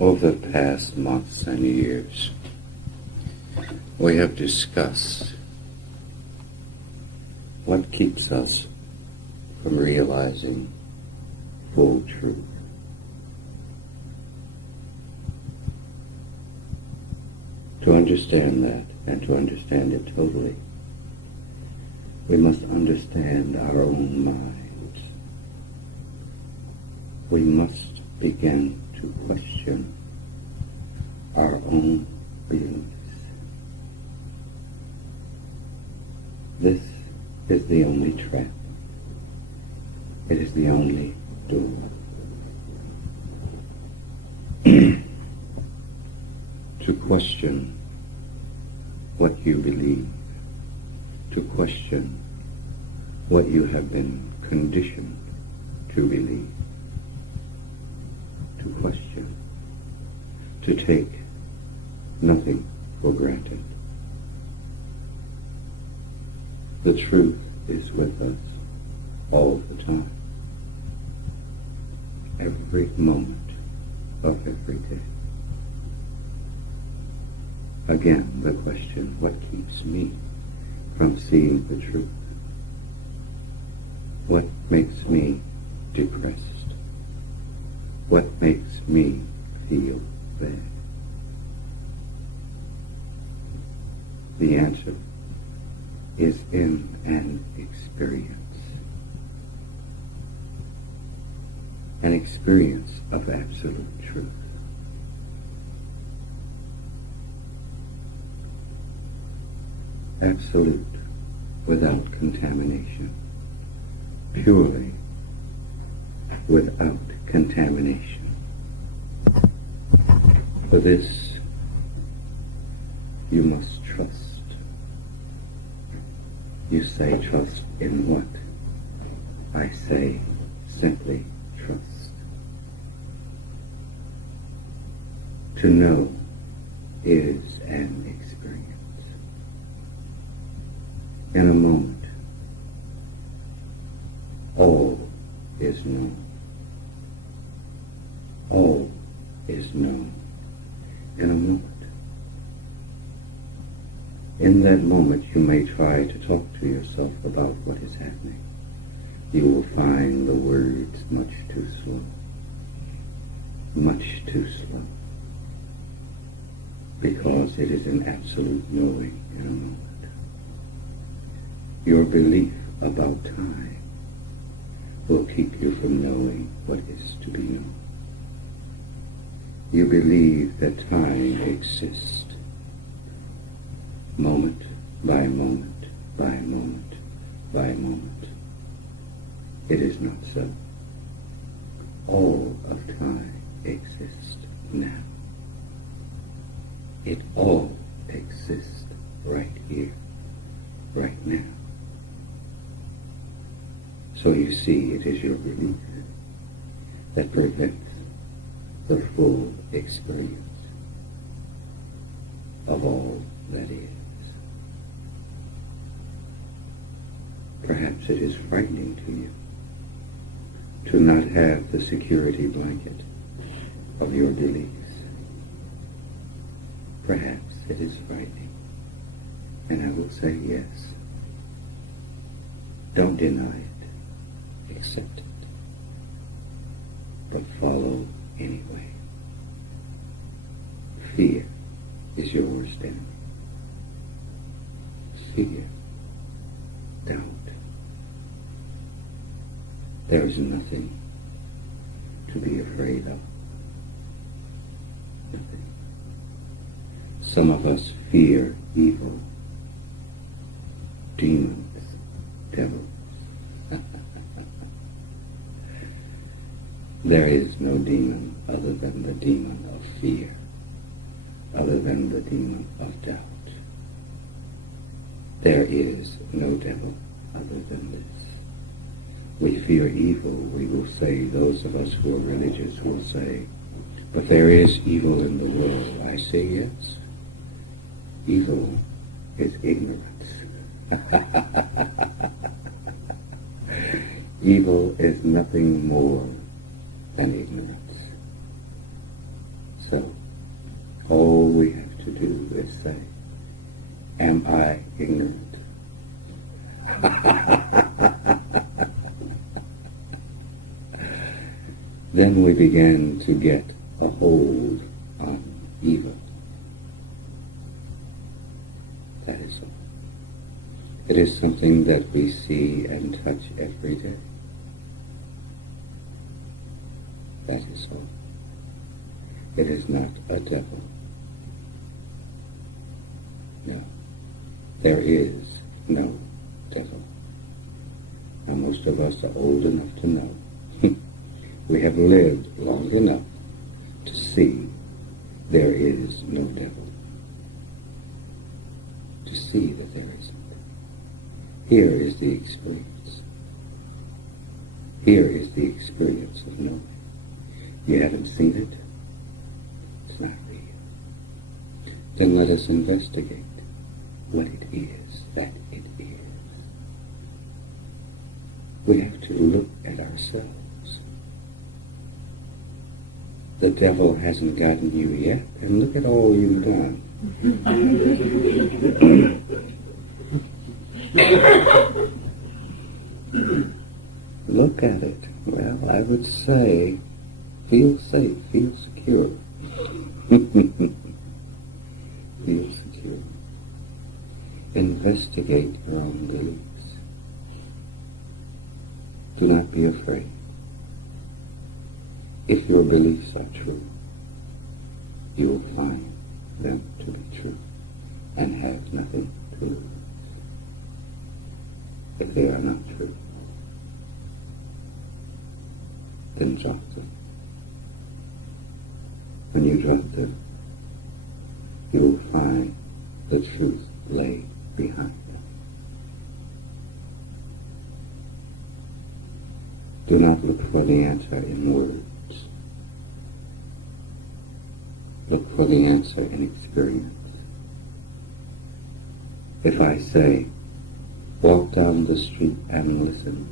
Over the past months and years, we have discussed what keeps us from realizing full truth. To understand that, and to understand it totally, we must understand our own minds. We must begin to question our own beliefs. This is the only trap. It is the only door. To question what you believe, to question what you have been conditioned to believe, to question, to take nothing for granted. The truth is with us all the time, every moment of every day. Again, the question, what keeps me from seeing the truth? What makes me depressed? What makes me feel bad? The answer is in an experience of absolute truth. Absolute, without contamination, purely without contamination. For this, you must trust. You say trust in what? I say simply trust. To know is an experience. In a moment, all is known. All is known in a moment. In that moment, you may try to talk to yourself about what is happening. You will find the words much too slow. Much too slow. Because it is an absolute knowing in a moment. Your belief about time will keep you from knowing what is to be known. You believe that time exists moment by moment by moment by moment. It is not so. All of time exists now. It all exists right here, right now. So you see, it is your belief that prevents the full experience of all that is. Perhaps it is frightening to you to not have the security blanket of your beliefs. Perhaps it is frightening. And I will say yes. Don't deny it. Accept it. But follow anyway. Fear is your worst enemy. Fear. Doubt. There is nothing to be afraid of. Nothing. Some of us fear evil, demons, devils. There is no demon other than the demon of fear, other than the demon of doubt. There is no devil other than this. We fear evil, we will say, those of us who are religious will say, but there is evil in the world. I say yes. Evil is ignorance. Evil is nothing more than ignorance. So then we began to get a hold on evil. That is all. It is something that we see and touch every day. That is all. It is not a devil. No. There is no devil. Now most of us are old enough to know. We have lived long enough to see there is no devil. To see that there isn't. Here is the experience. Here is the experience of knowing. You haven't seen it? It's not real. Then let us investigate what it is that it is. We have to look at ourselves. The devil hasn't gotten you yet, and look at all you've done. Look at it. Well, I would say, feel safe, feel secure. Feel secure. Investigate your own beliefs. Do not be afraid. If your beliefs are true, you will find them to be true and have nothing to lose. If they are not true, then drop them. When you drop them, you will find the truth lay behind them. Do not look for the answer in words. Look for the answer in experience. If I say, walk down the street and listen,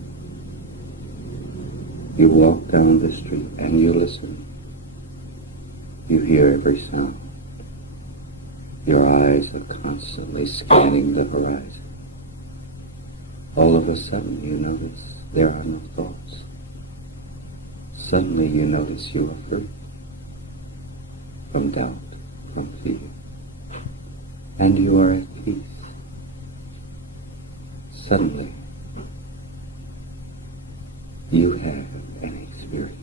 you walk down the street and you listen. You hear every sound. Your eyes are constantly scanning the horizon. All of a sudden you notice there are no thoughts. Suddenly you notice you are free from doubt, from fear, and you are at peace. Suddenly you have an experience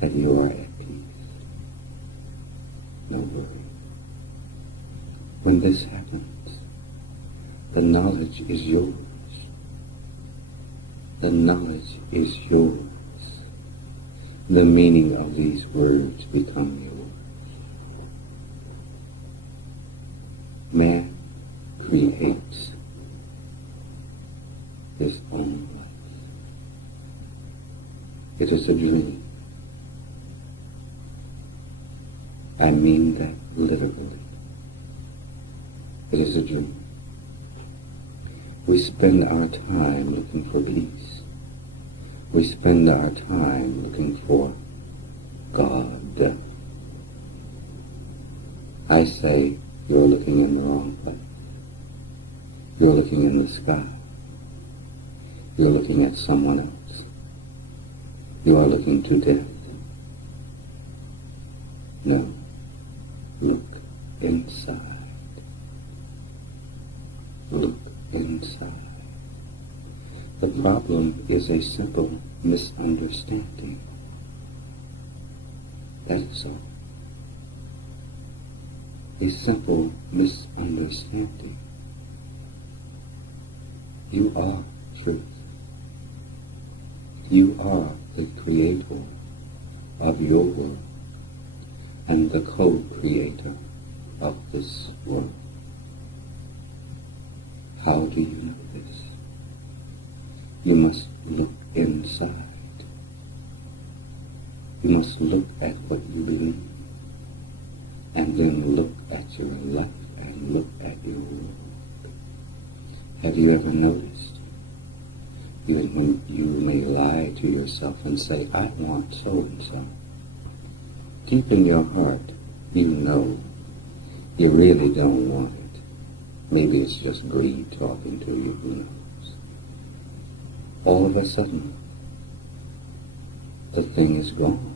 that you are at peace. No worry. When this happens, the knowledge is yours. The knowledge is yours. The meaning of these words become yours. Man creates his own life. It is a dream. I mean that literally. It is a dream. We spend our time looking for peace. We spend our time looking for God. I say, you're looking in the wrong place. You're looking in the sky. You're looking at someone else. You are looking to death. No. Look inside. Look inside. The problem is a simple misunderstanding. That is all. A simple misunderstanding. You are truth. You are the creator of your world and the co-creator of this world. How do you know this? You must look inside. You must look at what you believe, and then look at your life and look at your world. Have you ever noticed? You may lie to yourself and say, I want so-and-so. Deep in your heart, you know you really don't want it. Maybe it's just greed talking to you, who knows? All of a sudden, the thing is gone.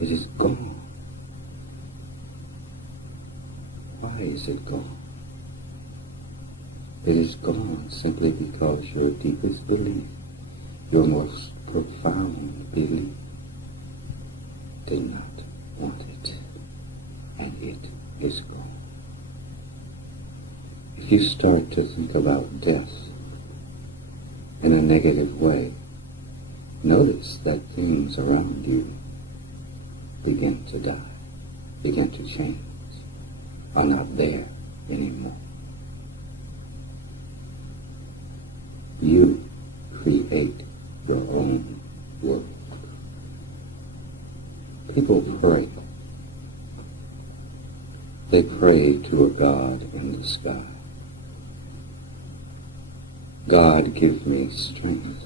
It is gone. Why is it gone? It is gone simply because your deepest belief, your most profound belief, did not want it, and it is gone. If you start to think about death in a negative way, notice that things around you begin to die, begin to change, are not there anymore. You create your own world. People pray. They pray to a God in the sky. God, give me strength.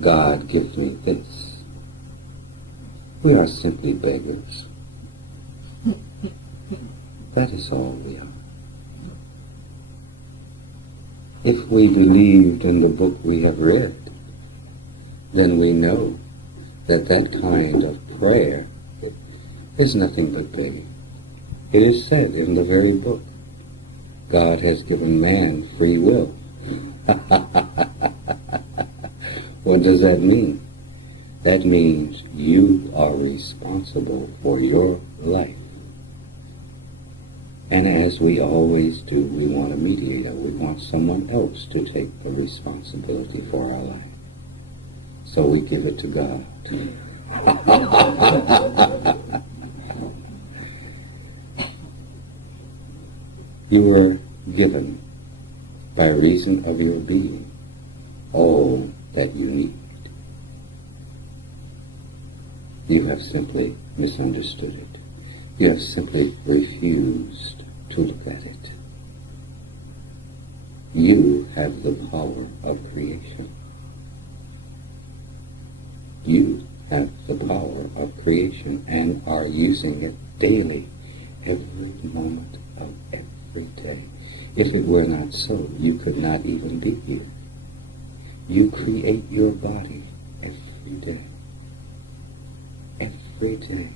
God, give me this. We are simply beggars. That is all we are. If we believed in the book we have read, then we know that that kind of prayer is nothing but begging. It is said in the very book, God has given man free will. What does that mean? That means you are responsible for your life. And as we always do, we want a mediator. We want someone else to take the responsibility for our life. So we give it to God. You were given, by reason of your being, all that you need. You have simply misunderstood it. You have simply refused to look at it. You have the power of creation. You have the power of creation and are using it daily, every moment of every day. If it were not so, you could not even be you. You create your body every day. Every day.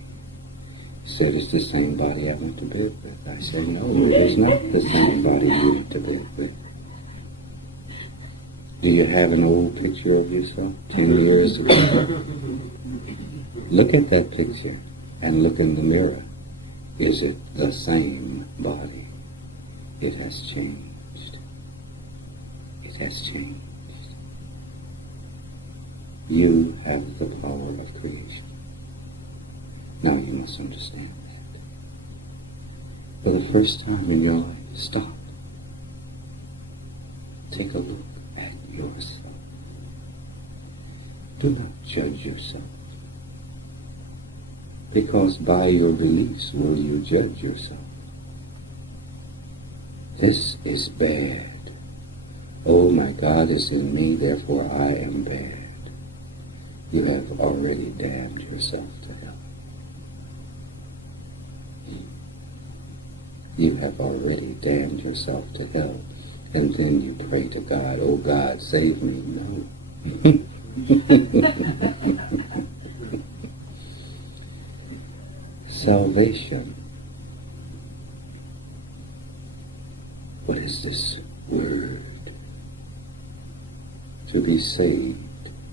Said it's the same body I went to bed with. I said, no, it is not the same body you went to bed with. Do you have an old picture of yourself 10 years ago? Look at that picture and look in the mirror. Is it the same body? It has changed. It has changed. You have the power of creation. Now you must understand that. For the first time in your life, stop. Take a look at yourself. Do not judge yourself. Because by your beliefs will you judge yourself. This is bad. Oh, my God is in me, therefore I am bad. You have already damned yourself to hell. You have already damned yourself to hell. And then you pray to God, oh God, save me. No. Salvation. What is this word? To be saved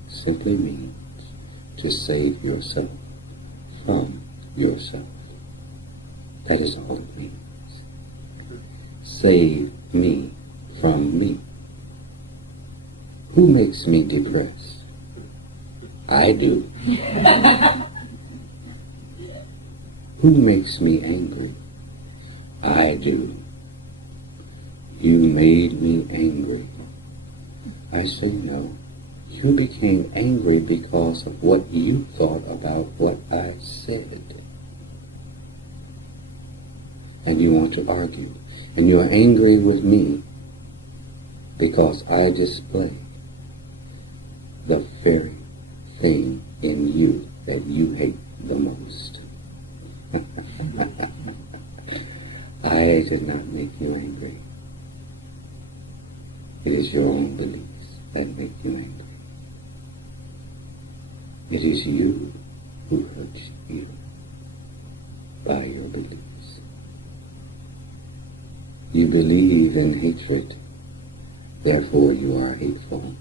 simply means to save yourself from yourself. That is all it means. Save me from me. Who makes me depressed? I do. Who makes me angry? I do. You made me angry. I say no. You became angry because of what you thought about what I said. And you want to argue. And you are angry with me because I display the very thing in you that you hate the most. I did not make you angry. It is your own beliefs that make you angry. It is you who hurts you by your beliefs. You believe in hatred, therefore you are hateful.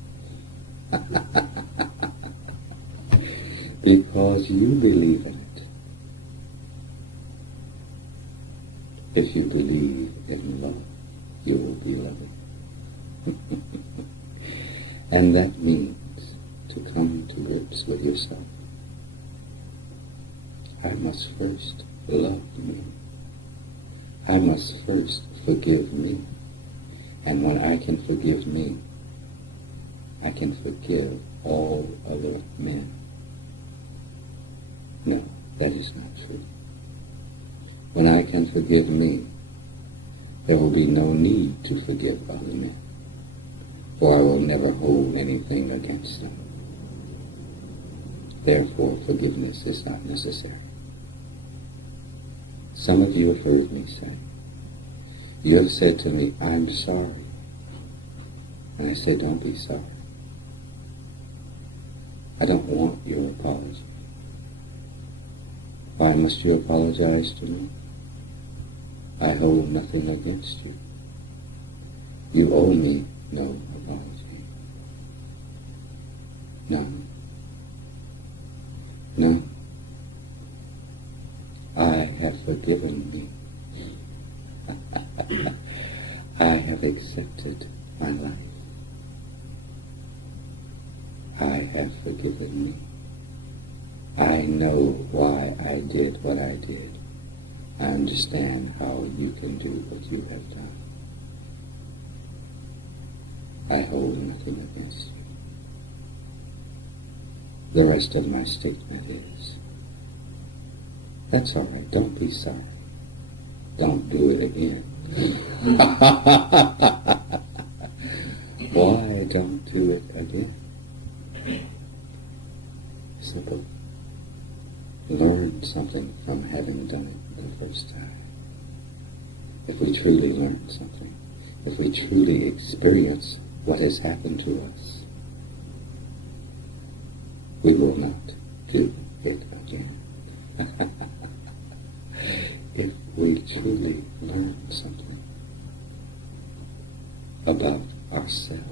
Because you believe in it. If you believe in love, you will be loving. And that means to come to grips with yourself. I must first love me. I must first forgive me. And when I can forgive me, I can forgive all other men. No, that is not true. When I can forgive me, there will be no need to forgive other men, for I will never hold anything against them. Therefore, forgiveness is not necessary. Some of you have heard me say, you have said to me, I'm sorry. And I said, don't be sorry. I don't want your apology. Why must you apologize to me? I hold nothing against you. You owe me no apology. None. None. I have forgiven me. I have accepted my life. I have forgiven me. I know why I did what I did. I understand how you can do what you have done. I hold nothing against you. The rest of my statement is, that's all right, don't be sorry. Don't do it again. Why don't do it again? Simple. Learn something from having done it the first time. If we truly learn something, if we truly experience what has happened to us, we will not do it again. If we truly learn something about ourselves,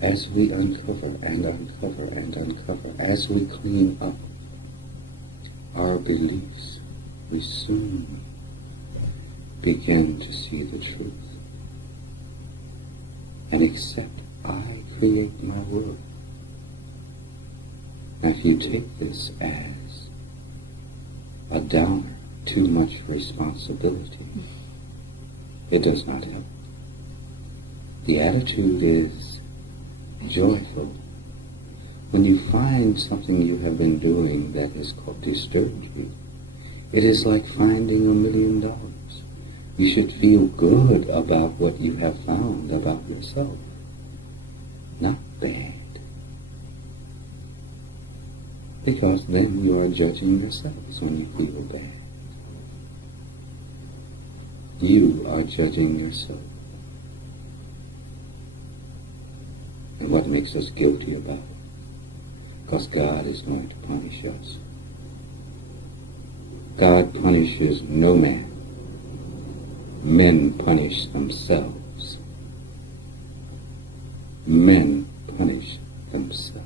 as we uncover and uncover and uncover, as we clean up our beliefs, we soon begin to see the truth and accept I create my world. Now if you take this as a downer, too much responsibility, it does not help. The attitude is joyful. When you find something you have been doing that has disturbed you, it is like finding $1 million. You should feel good about what you have found about yourself, not bad. Because then you are judging yourselves when you feel bad. You are judging yourself. And what makes us guilty about it? Because God is going to punish us. God punishes no man. Men punish themselves. Men punish themselves.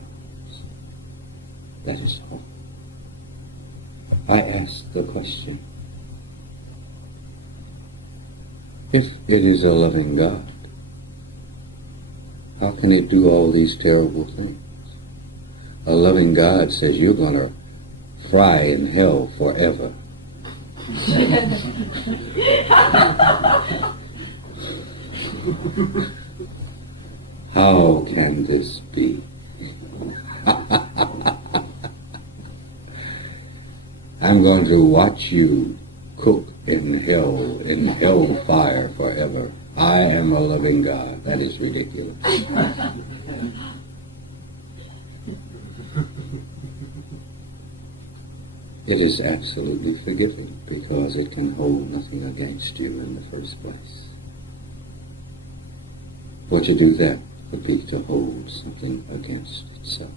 That is all. I ask the question, if it is a loving God, how can it do all these terrible things? A loving God says you're going to fry in hell forever. How can this be? I'm going to watch you cook in hellfire forever. I am a loving God. That is ridiculous. It is absolutely forgiving because it can hold nothing against you in the first place. What you do then? would be to hold something against itself.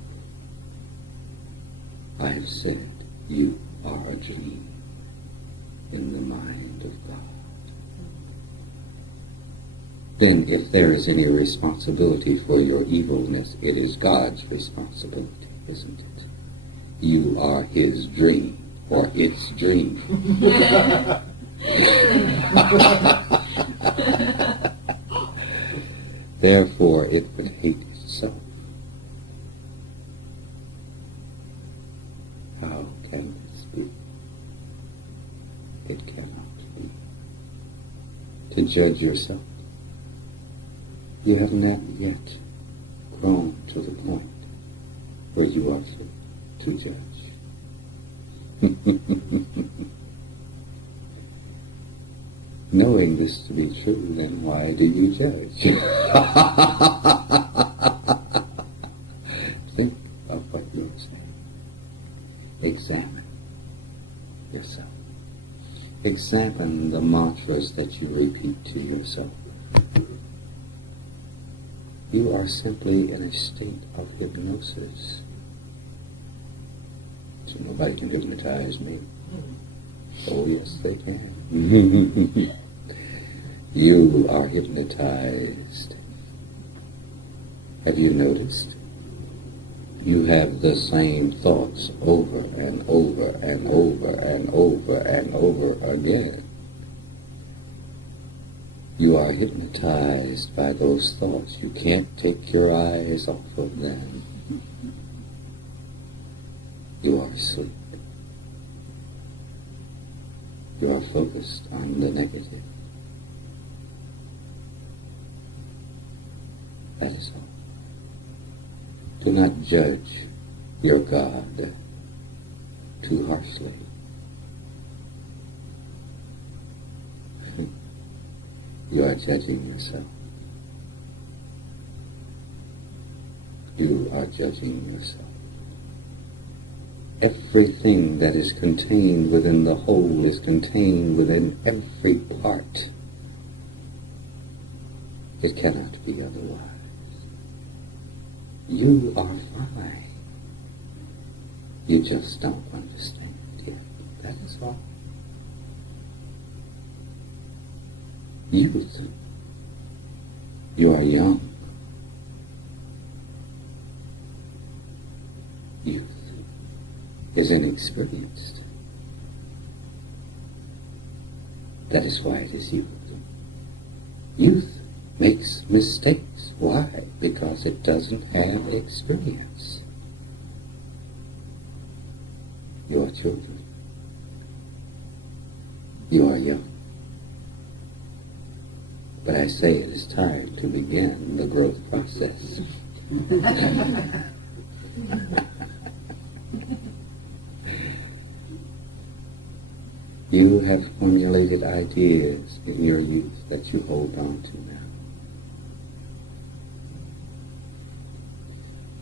I have said, you are a dream in the mind of God. Then if there is any responsibility for your evilness, it is God's responsibility, isn't it? You are his dream, or its dream. Therefore, it would hate itself. How can this be? It cannot be. To judge yourself, you have not yet grown to the point where you are to judge. Knowing this to be true, then why do you judge? Think of what you're saying. Examine yourself. Examine the mantras that you repeat to yourself. You are simply in a state of hypnosis. So nobody can hypnotize me. Oh, yes, they can. You are hypnotized. Have you noticed? You have the same thoughts over and over and over and over and over again. You are hypnotized by those thoughts. You can't take your eyes off of them. You are asleep. You are focused on the negative. That is all. Do not judge your God too harshly. You are judging yourself. You are judging yourself. Everything that is contained within the whole is contained within every part. It cannot be otherwise. You are fine. You just don't understand yet. That is all. Youth. You are young. Youth is inexperienced. That is why it is youth. Youth makes mistakes. Why? Because it doesn't have experience. You are children. You are young. But I say it is time to begin the growth process. You have formulated ideas in your youth that you hold on to now.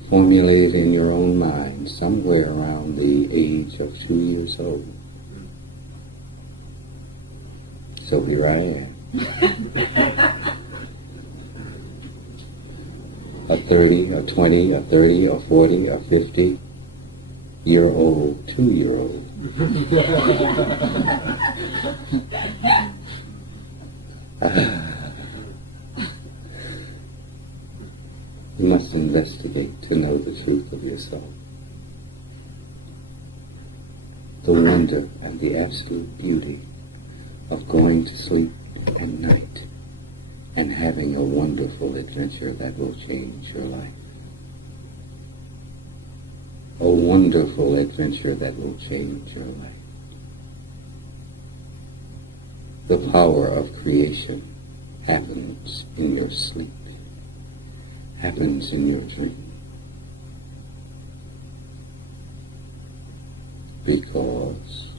Formulated in your own mind somewhere around the age of 2 years old. So here I am. A 30, or 20, or 30, or 40, or 50-year-old 2-year-old. You must investigate to know the truth of yourself. The wonder and the absolute beauty of going to sleep at night and having a wonderful adventure that will change your life. A wonderful adventure that will change your life. The power of creation happens in your sleep, happens in your dream. Because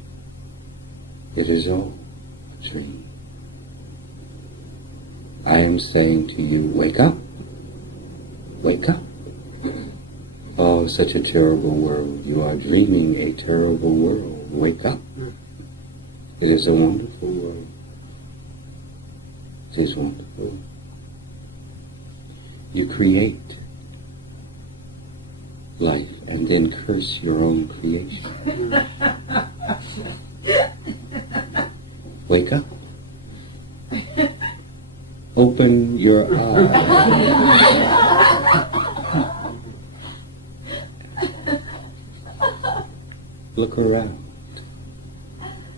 it is all a dream. I am saying to you, wake up. Wake up. Oh, such a terrible world. You are dreaming a terrible world. Wake up. It is a wonderful world. It is wonderful. You create life and then curse your own creation. Wake up. Open your eyes. Look around.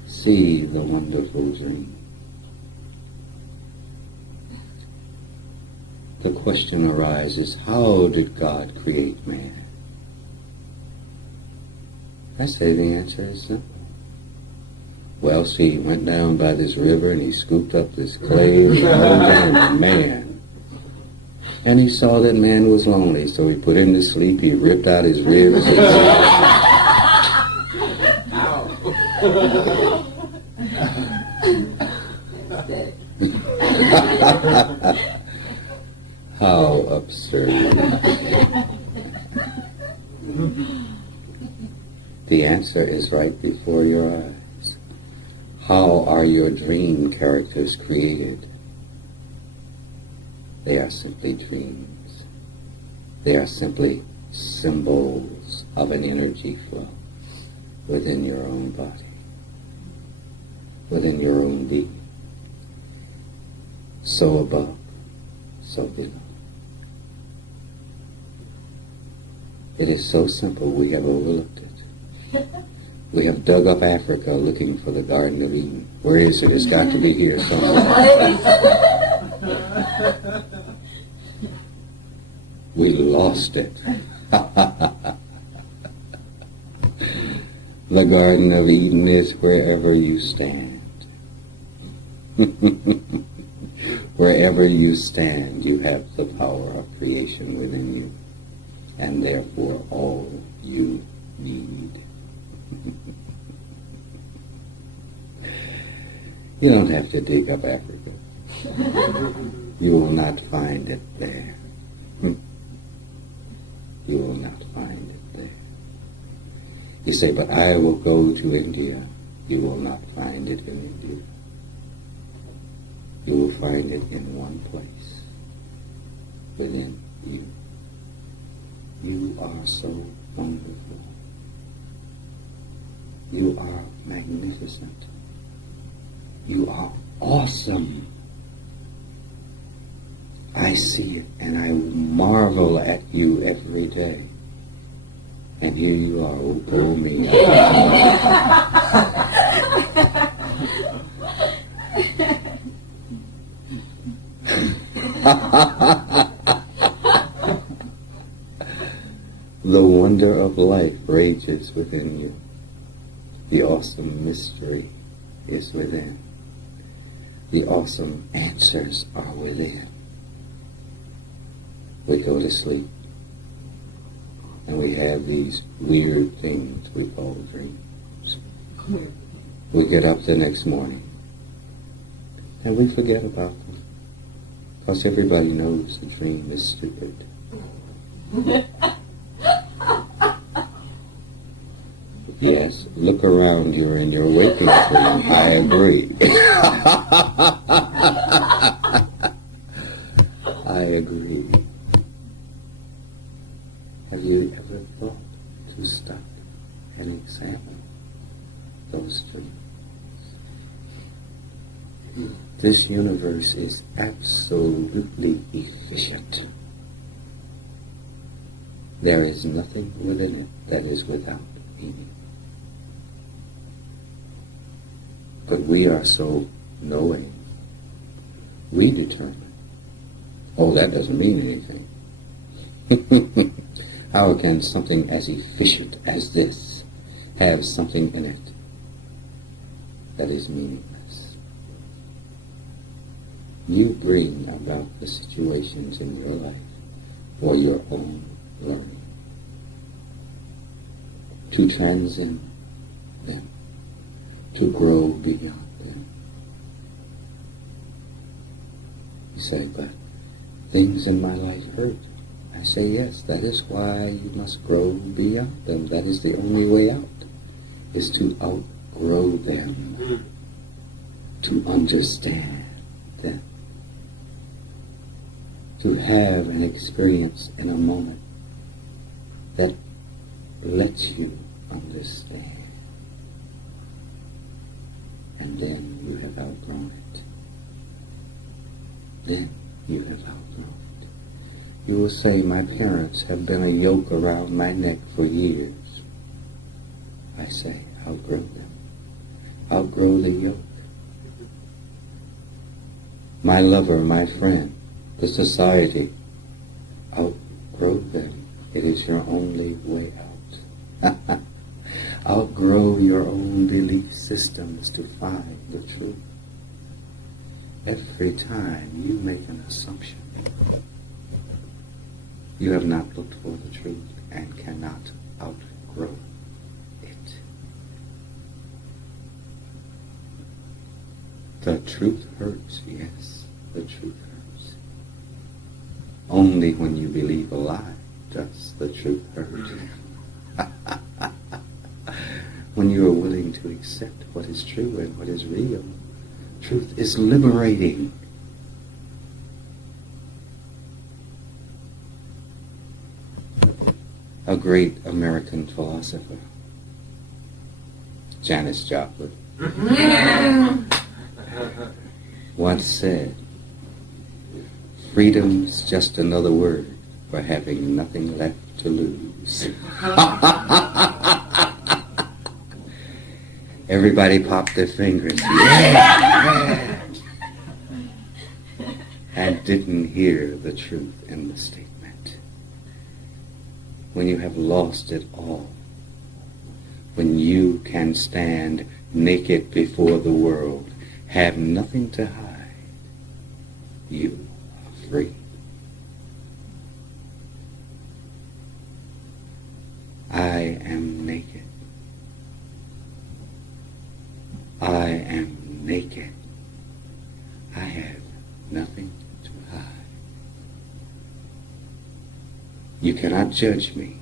See the wonderful dream. The question arises, how did God create man? I say the answer is simple. Well, see, he went down by this river and he scooped up this clay and he rolled down a man. And he saw that man was lonely, so he put him to sleep. He ripped out his ribs. How absurd. The answer is right before your eyes. How are your dream characters created? They are simply dreams. They are simply symbols of an energy flow within your own body, within your own being. So above, so below. It is so simple, we have overlooked it. We have dug up Africa looking for the Garden of Eden. Where is it? It's got to be here somewhere. We lost it. The Garden of Eden is wherever you stand. Wherever you stand, you have the power of creation within you, and therefore all you need. You don't have to dig up Africa. You will not find it there. You will not find it there. You say, but I will go to India. You will not find it in India. You will find it in one place, within you. You are so wonderful. You are magnificent. You are awesome. I see it and I marvel at you every day. And here you are, oh, pull me The wonder of life rages within you. The awesome mystery is within. The awesome answers are within. We go to sleep, and we have these weird things we call dreams. We get up the next morning, and we forget about them, because everybody knows the dream is stupid. Yes, look around you in your waking dream. I agree. I agree. Have you ever thought to stop and examine those dreams? This universe is absolutely efficient. There is nothing within it that is without meaning. But we are so knowing. We determine. Oh, that doesn't mean anything. How can something as efficient as this have something in it that is meaningless? You bring about the situations in your life for your own learning, to transcend them, to grow beyond them. You say, but things in my life hurt. I say, yes, that is why you must grow beyond them. That is the only way out, is to outgrow them, to understand them, to to have an experience in a moment that lets you understand. And then you have outgrown it. Then you have outgrown it. You will say, my parents have been a yoke around my neck for years. I say, outgrow them. Outgrow the yoke. My lover, my friend, the society, outgrow them. It is your only way out. Outgrow your own belief systems to find the truth. Every time you make an assumption, you have not looked for the truth and cannot outgrow it. The truth hurts, yes, the truth hurts. Only when you believe a lie does the truth hurt. When you are willing to accept what is true and what is real, truth is liberating. A great American philosopher, Janis Joplin, once said, freedom's just another word for having nothing left to lose. Everybody popped their fingers. Yeah. And didn't hear the truth in the statement. When you have lost it all, when you can stand naked before the world, have nothing to hide, you are free. I am naked. I am naked. I have nothing to hide. You cannot judge me.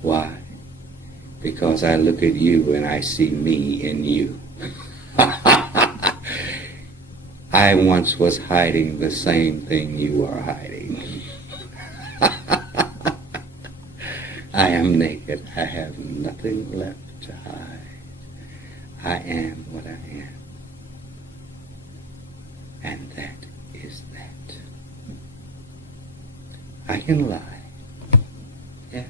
Why? Because I look at you and I see me in you. I once was hiding the same thing you are hiding. I am naked. I have nothing left to hide. I am what I am. And that is that. I can lie. Yeah.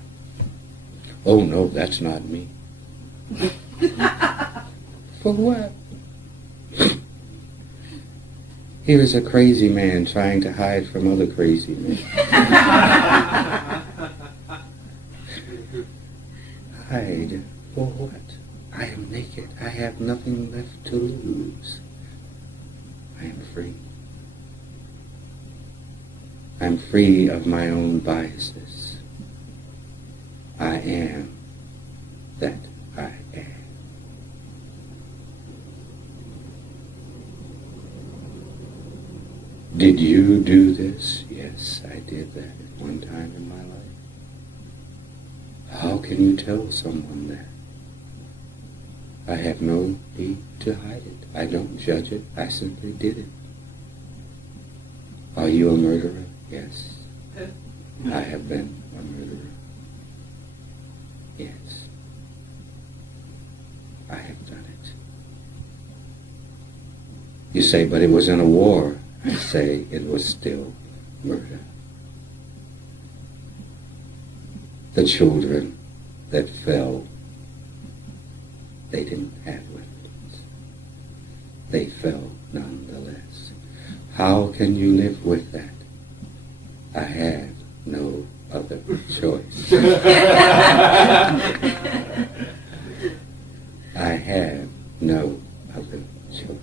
Oh no, that's not me. For what? Here is a crazy man trying to hide from other crazy men. Hide for what? I am naked. I have nothing left to lose. I am free. I'm free of my own biases. I am that I am. Did you do this? Yes, I did that at one time in my life. How can you tell someone that? I have no need to hide it. I don't judge it. I simply did it. Are you a murderer? Yes. I have been a murderer. Yes. I have done it. You say, but it was in a war. I say, it was still murder. The children that fell, they didn't have weapons. They fell nonetheless. How can you live with that? I have no other choice. I have no other choice.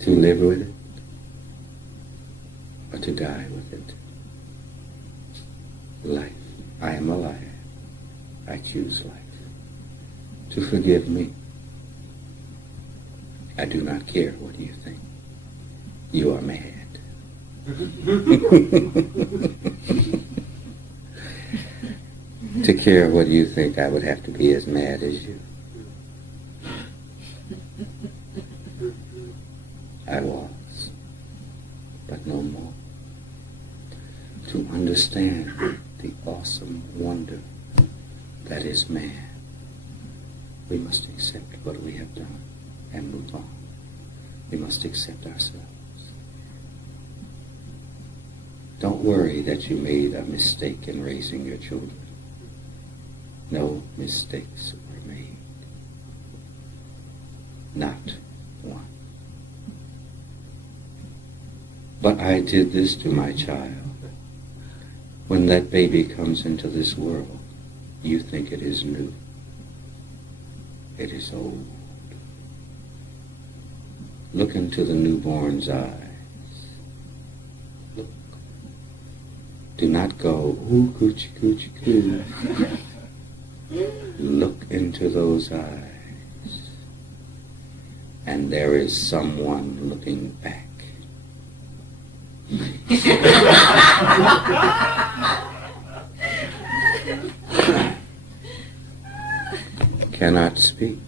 To live with it or to die with it. Life. I am a liar. I choose life. To forgive me. I do not care what you think. You are mad. To care what you think, I would have to be as mad as you. I was. understand the awesome wonder that is man, we must accept what we have done and move on. We must accept ourselves. Don't worry that you made a mistake in raising your children. No mistakes were made. Not one. But I did this to my child. When that baby comes into this world, you think it is new. It is old. Look into the newborn's eyes. Look. Do not go, ooh, coochie, coochie, coo. Look into those eyes. And there is someone looking back. Cannot speak,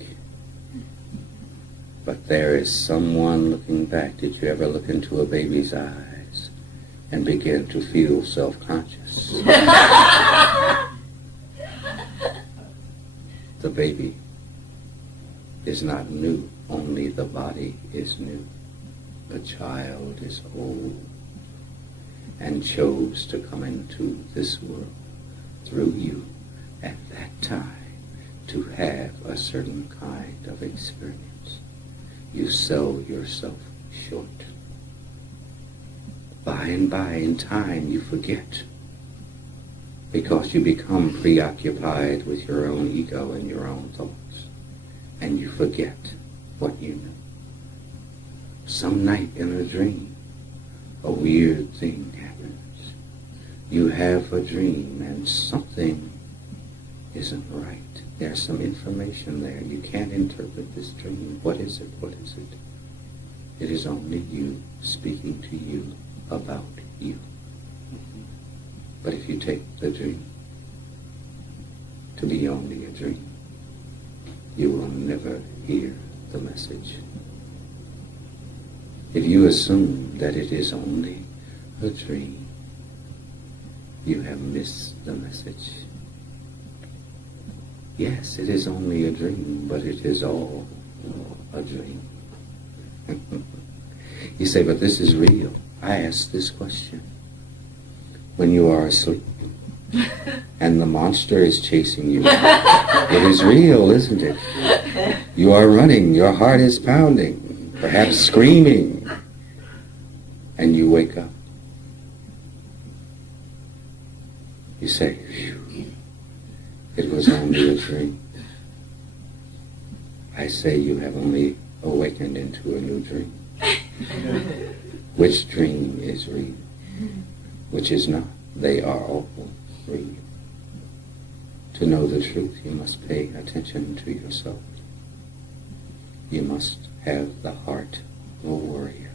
but there is someone looking back. Did you ever look into a baby's eyes and begin to feel self-conscious? The baby is not new, only the body is new. The child is old and chose to come into this world through you at that time to have a certain kind of experience. You sell yourself short. By and by, in time, you forget, because you become preoccupied with your own ego and your own thoughts, and you forget what you know. Some night in a dream, a weird thing happens. You have a dream and something isn't right. There's some information there. You can't interpret this dream. What is it? What is it? It is only you speaking to you about you. But if you take the dream to be only a dream, you will never hear the message. If you assume that it is only a dream, you have missed the message. Yes, it is only a dream, but it is all a dream. You say, but this is real. I ask this question. When you are asleep and the monster is chasing you, it is real, isn't it? You are running, your heart is pounding, perhaps screaming, and you wake up. You say, phew, it was only a dream. I say you have only awakened into a new dream. Which dream is real? Which is not? They are all real. To know the truth, you must pay attention to yourself. You must have the heart of a warrior.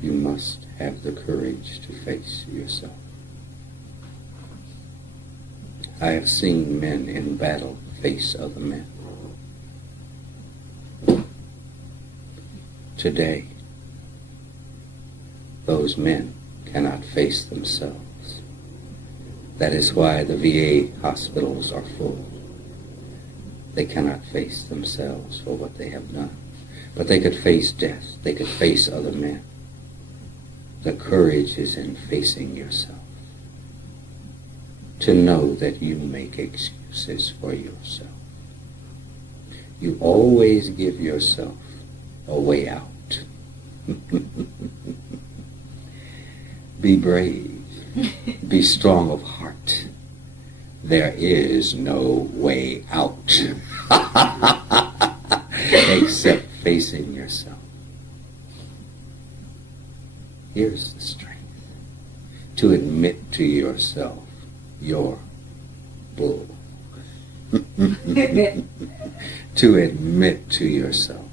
You must have the courage to face yourself. I have seen men in battle face other men. Today, those men cannot face themselves. That is why the VA hospitals are full. They cannot face themselves for what they have done. But they could face death. They could face other men. The courage is in facing yourself. To know that you make excuses for yourself. You always give yourself a way out. Be brave. Be strong of heart. There is no way out except facing yourself. Here's the strength. To admit to yourself your bull. To admit to yourself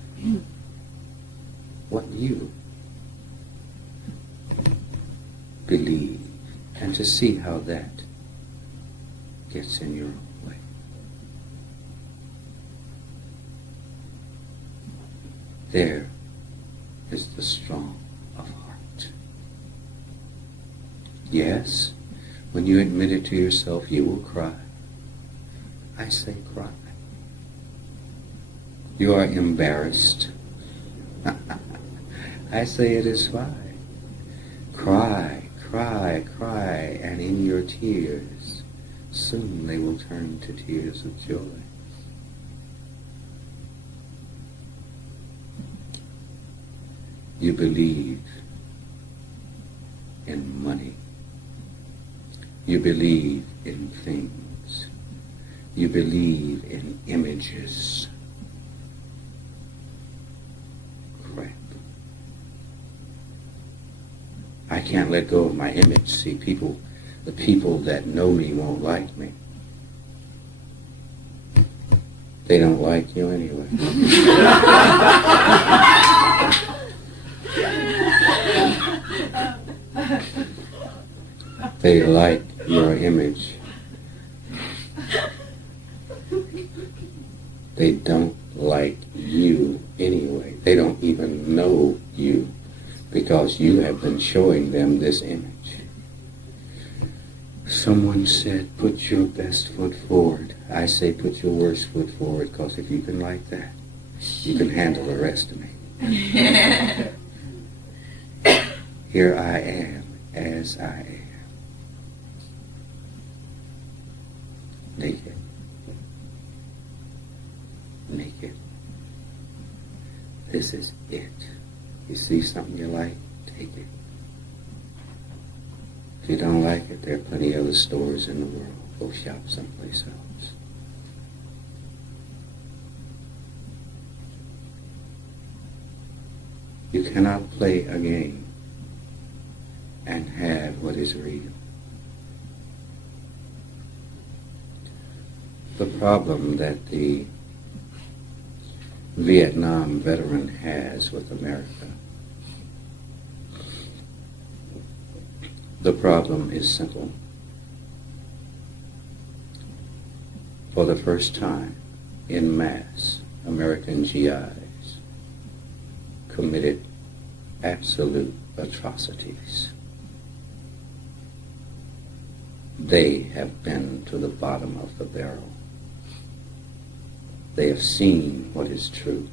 what you believe, and to see how that gets in your own way. There is the strong of heart. Yes, when you admit it to yourself, you will cry. I say cry. You are embarrassed. I say it is fine. Cry, cry, cry, and in your tears, soon they will turn to tears of joy. You believe in money. You believe in things. You believe in images. Crap. I can't let go of my image. See, the people that know me won't like me. They don't like you anyway. They like your image. They don't like you anyway. They don't even know you because you have been showing them this image. Someone said, put your best foot forward. I say, put your worst foot forward, because if you can like that, you can handle the rest of me. Here I am as I am. Naked. Naked. This is it. You see something you like, take it. If you don't like it, there are plenty of other stores in the world. Go shop someplace else. You cannot play a game and have what is real. The problem that the Vietnam veteran has with America, the problem is simple. For the first time in mass, American GIs committed absolute atrocities. They have been to the bottom of the barrel. They have seen what is true,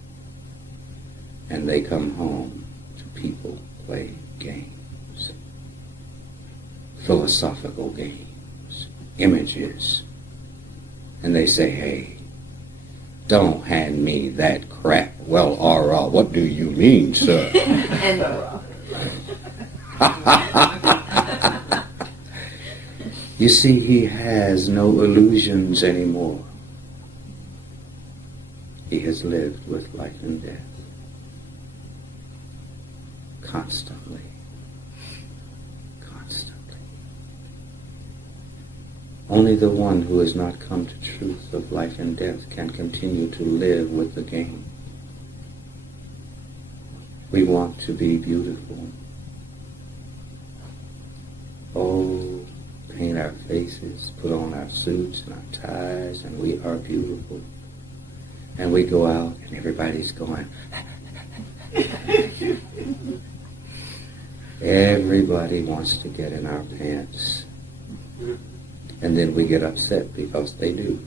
and they come home to people playing games, philosophical games, images, and they say, hey, don't hand me that crap. Well, what do you mean, sir? You see, he has no illusions anymore. He has lived with life and death constantly. Constantly. Only the one who has not come to truth of life and death can continue to live with the game. We want to be beautiful. Oh, paint our faces, put on our suits and our ties, and we are beautiful. And we go out and everybody's going. Everybody wants to get in our pants. And then we get upset because they do.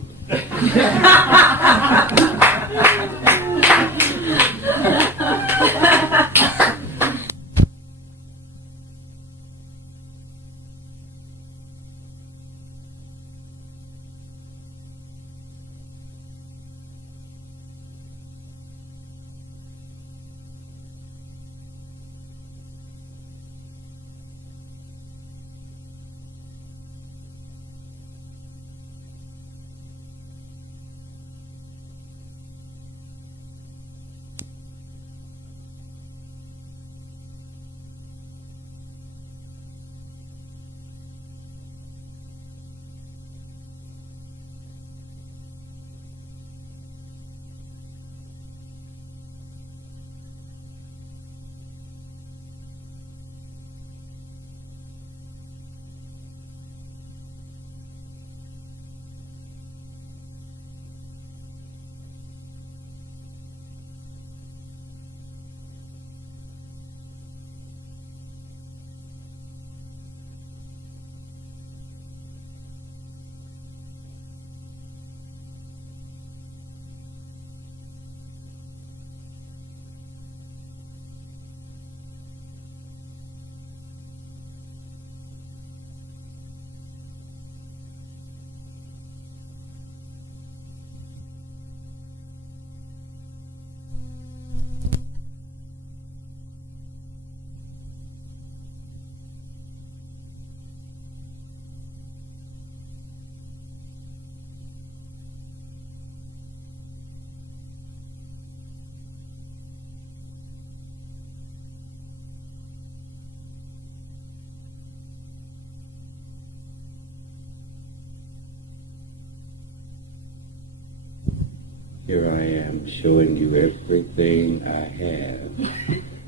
Here I am showing you everything I have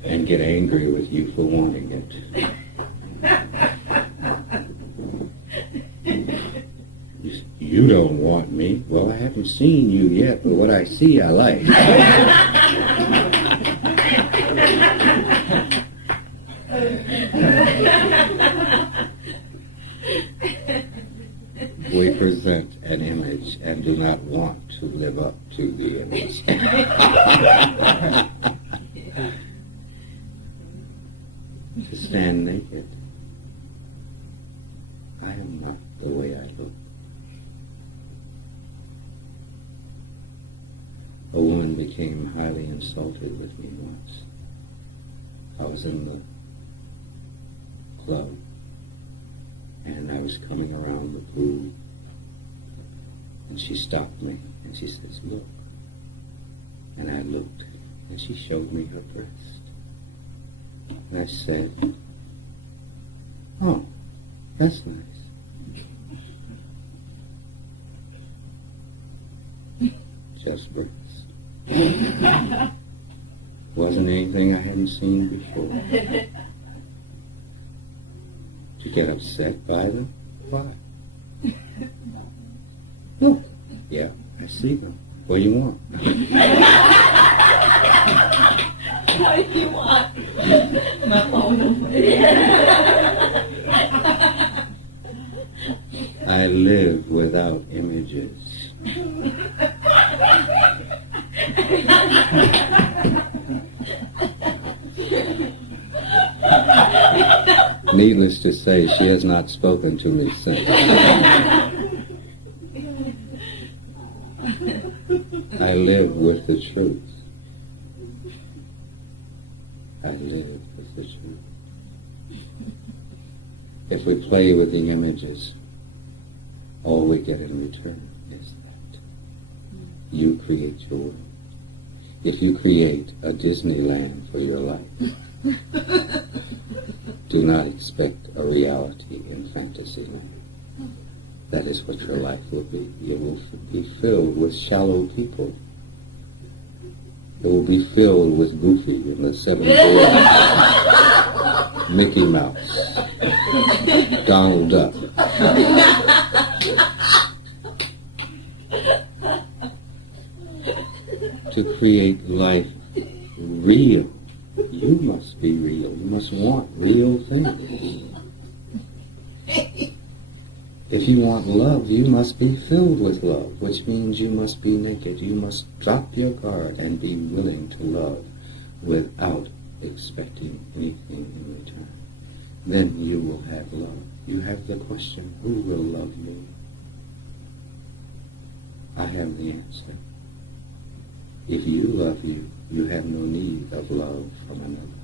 and get angry with you for wanting it. You don't want me. Well, I haven't seen you yet, but what I see I like. We present an image and do not want to live up to the image. To stand naked. I am not the way I look. A woman became highly insulted with me once. I was in the club and I was coming around the pool and she stopped me and she says, "Look." And I looked and she showed me her breast. And I said, "Oh, that's nice." Just breast. Wasn't anything I hadn't seen before. To get upset by them? Why? Oh, yeah, I see them. What do you want? What do you want? My phone. I live without images. Needless to say, she has not spoken to me since. I live with the truth. I live with the truth. If we play with the images, all we get in return is that. You create your world. If you create a Disneyland for your life, do not expect a reality in Fantasyland. That is what your life will be. It will be filled with shallow people. It will be filled with Goofy and the Seven Dwarfs, Mickey Mouse, Donald Duck. To create life real, you must be real. You must want real things. If you want love, you must be filled with love, which means you must be naked. You must drop your guard and be willing to love without expecting anything in return. Then you will have love. You have the question, who will love me? I have the answer. If you love you, you have no need of love from another.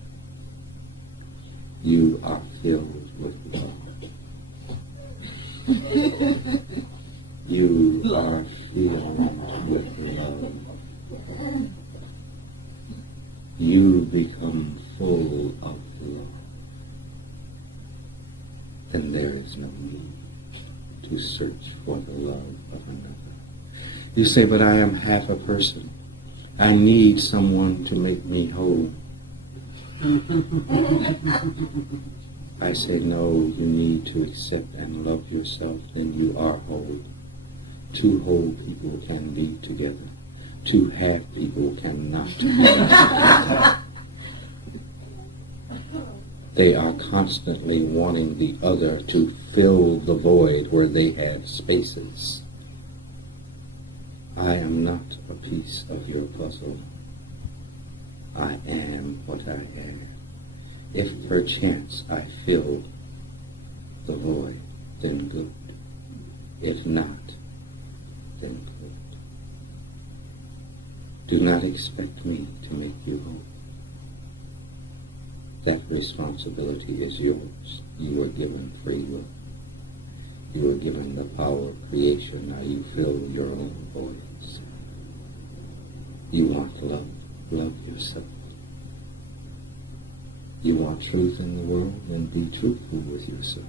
You are filled with love. You are filled with love. You become full of love. Then there is no need to search for the love of another. You say, but I am half a person. I need someone to make me whole. I say, no, you need to accept and love yourself, then you are whole. Two whole people can be together. Two half people cannot be together. They are constantly wanting the other to fill the void where they have spaces. I am not a piece of your puzzle. I am what I am. If perchance I fill the void, then good. If not, then good. Do not expect me to make you whole. That responsibility is yours. You are given free will. You are given the power of creation. Now you fill your own voids. You want love. Love yourself. You want truth in the world? Then be truthful with yourself.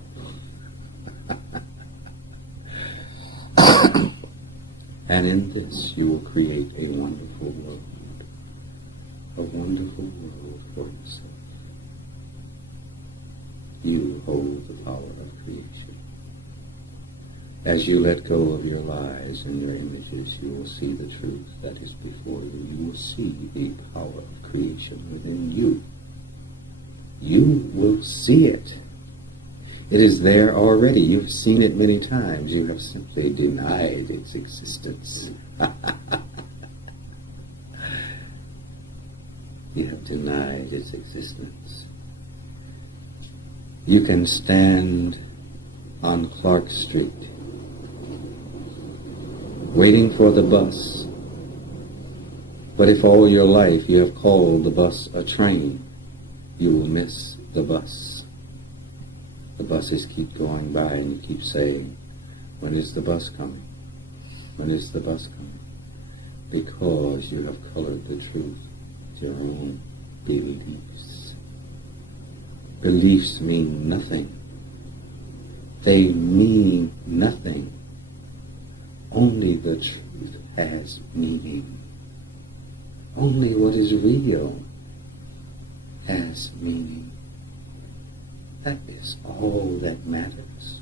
And in this you will create a wonderful world for yourself. You hold the power of creation. As you let go of your lies and your images, you will see the truth that is before you. You will see the power of creation within you. You will see it. It is there already. You've seen it many times. You have simply denied its existence. You have denied its existence. You can stand on Clark Street waiting for the bus. But if all your life you have called the bus a train, you will miss the bus. The buses keep going by and you keep saying, when is the bus coming? When is the bus coming? Because you have colored the truth with your own beliefs. Beliefs mean nothing. They mean nothing. Only the truth has meaning. Only what is real has meaning. That is all that matters.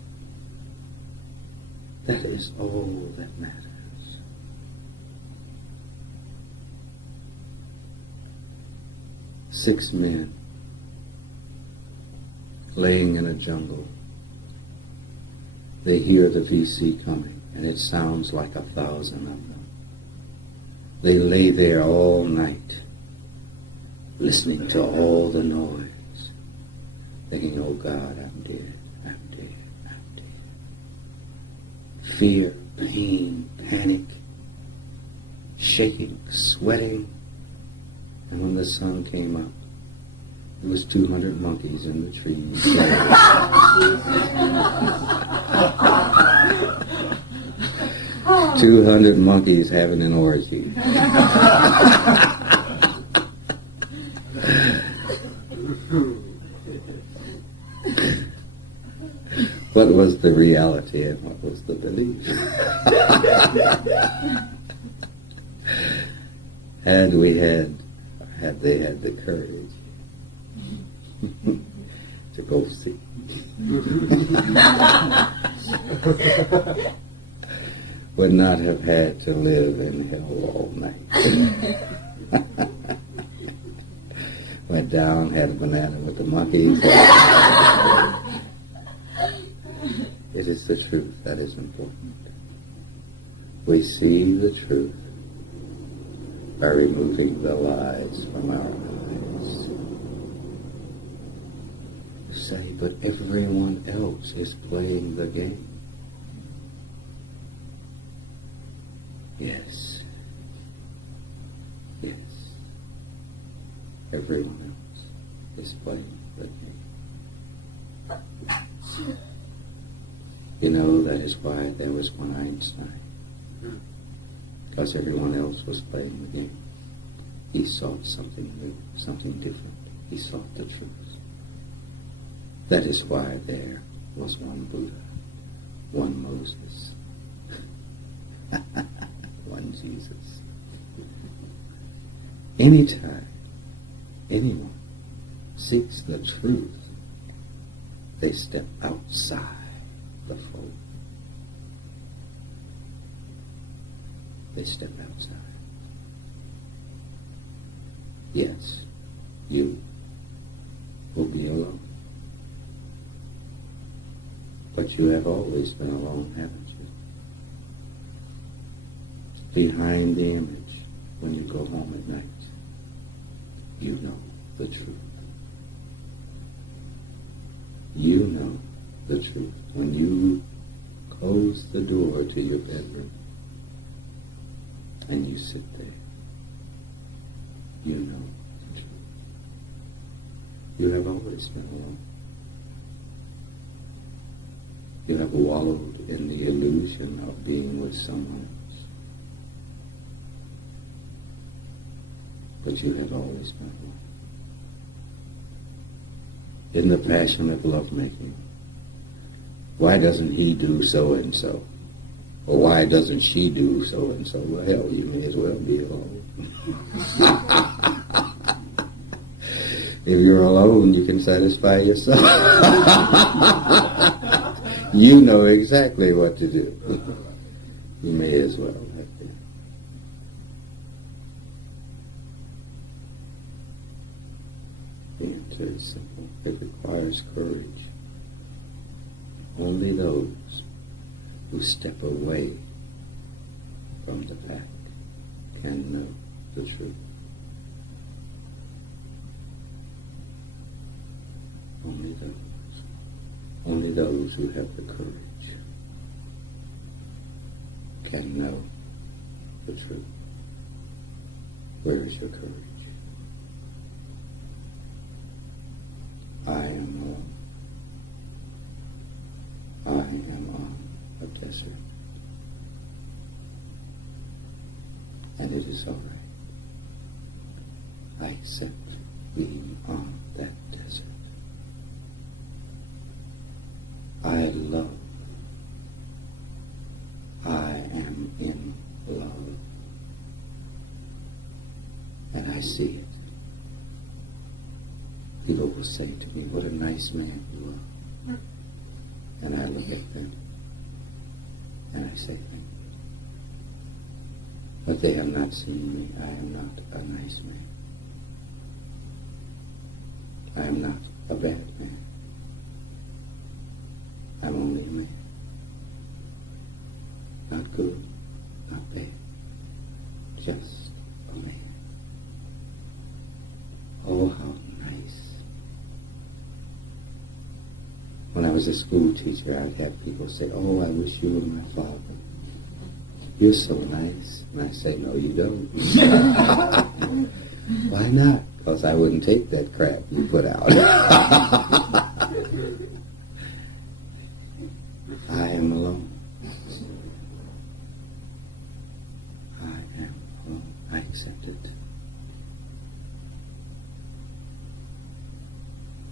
That is all that matters. Six men laying in a jungle. They hear the VC coming, and it sounds like 1,000 of them. They lay there all night, listening to all the noise, thinking, oh God, I'm dead, I'm dead, I'm dead. Fear, pain, panic, shaking, sweating. And when the sun came up, there was 200 monkeys in the trees. 200 monkeys having an orgy. What was the reality and what was the belief? Had they had the courage to go see, would not have had to live in hell all night. Went down, had a banana with the monkeys. It is the truth that is important. We see the truth by removing the lies from our eyes. Say, but everyone else is playing the game. Yes. Yes. Everyone else is playing the game. You know, that is why there was one Einstein. Because everyone else was playing the game. He sought something new, something different. He sought the truth. That is why there was one Buddha, one Moses, one Jesus. Anytime anyone seeks the truth, they step outside the fold. They step outside. Yes, you will be alone. But you have always been alone, haven't you? Behind the image, when you go home at night, you know the truth. You know the truth. When you close the door to your bedroom and you sit there, you know the truth. You have always been alone. You have wallowed in the illusion of being with someone else. But you have always been alone. In the passion of lovemaking, why doesn't he do so and so? Or why doesn't she do so and so? Well, hell, you may as well be alone. If you're alone, you can satisfy yourself. You know exactly what to do. You may as well. The answer is simple. It requires courage. Only those who step away from the pack can know the truth. Only those who have the courage can know the truth. Where is your courage? I am alone. I am on a desert. And it is all right. I accept being on that desert. I love. I am in love. And I see it. People will say to me, what a nice man you are. And I look at them and I say, thank you. But they have not seen me. I am not a nice man. I am not a bad man. I'm only a man. Not good, not bad. Just a man. Oh, how nice. When I was a school teacher, I'd have people say, oh, I wish you were my father. You're so nice. And I say, no, you don't. Why not? Because I wouldn't take that crap you put out. I am alone. I am alone. I accept it.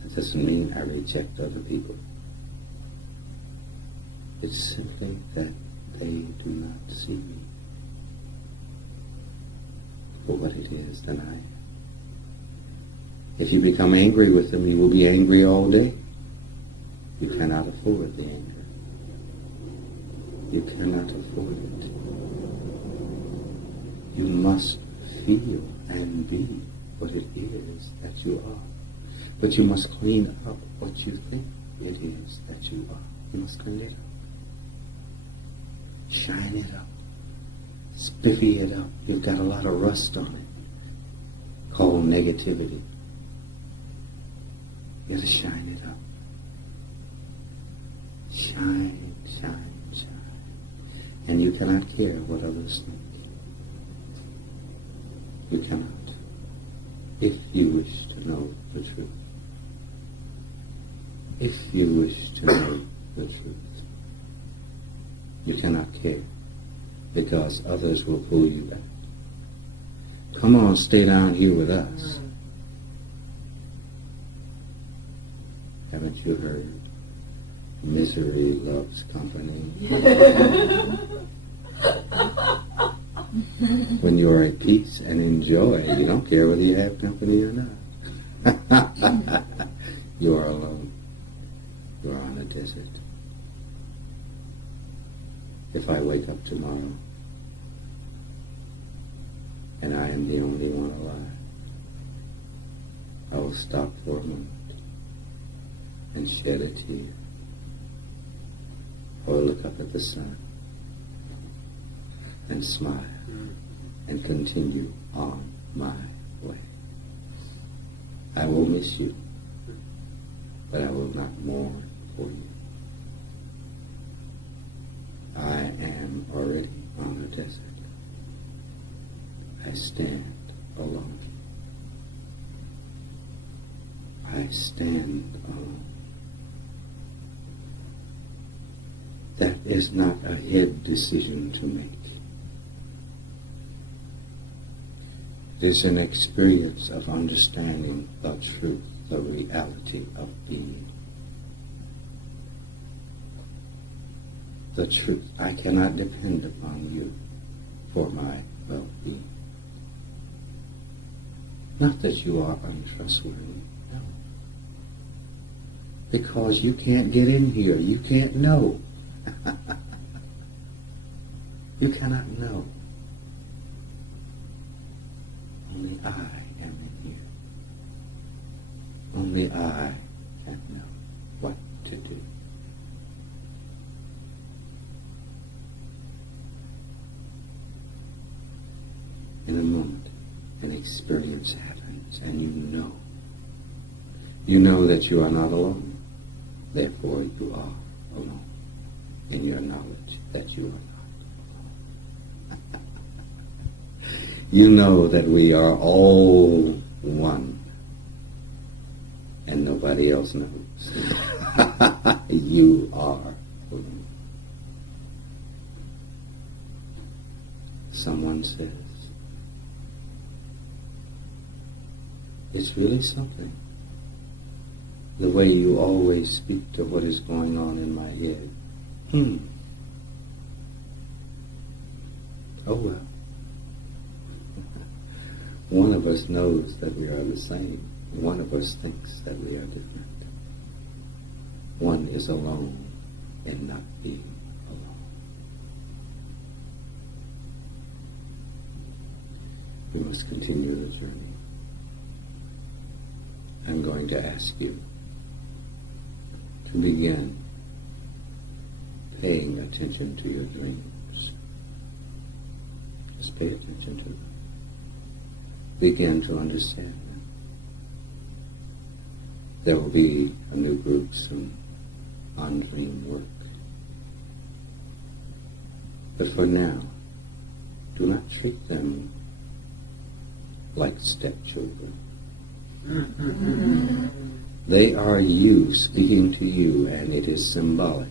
That doesn't mean I reject other people. It's simply that they do not see me for what it is that I am. If you become angry with them, you will be angry all day. You cannot afford the anger. You cannot afford it. You must feel and be what it is that you are. But you must clean up what you think it is that you are. You must clean it up. Shine it up. Spiffy it up. You've got a lot of rust on it. Called negativity. You gotta shine it up. Shine, shine, shine. And you cannot care what others think. You cannot. If you wish to know the truth. If you wish to know the truth. You cannot care, because others will pull you back. Come on, stay down here with us. Haven't you heard? Misery loves company. When you're at peace and enjoy, you don't care whether you have company or not. You are alone. You are on a desert. If I wake up tomorrow and I am the only one alive, I will stop for a moment and shed a tear, or look up at the sun and smile and continue on my way. I will miss you, but I will not mourn for you. I am already on a desert. I stand alone. I stand alone. That is not a head decision to make. It is an experience of understanding the truth, the reality of being. the truth. I cannot depend upon you for my well-being. Not that you are untrustworthy, no. Because you can't get in here. You can't know. You cannot know. Only I am in here. Only I can know what to do. In a moment, an experience happens, and you know. You know that you are not alone. Therefore, you are alone in your knowledge that you are not alone. You know that we are all one, and nobody else knows. You are alone. Someone says, it's really something, the way you always speak to what is going on in my head. Oh well. One of us knows that we are the same. One of us thinks that we are different. One is alone in not being alone. We must continue the journey. I'm going to ask you to begin paying attention to your dreams. Just pay attention to them. Begin to understand them. There will be a new group soon on dream work. But for now, do not treat them like stepchildren. They are you speaking to you, and it is symbolic.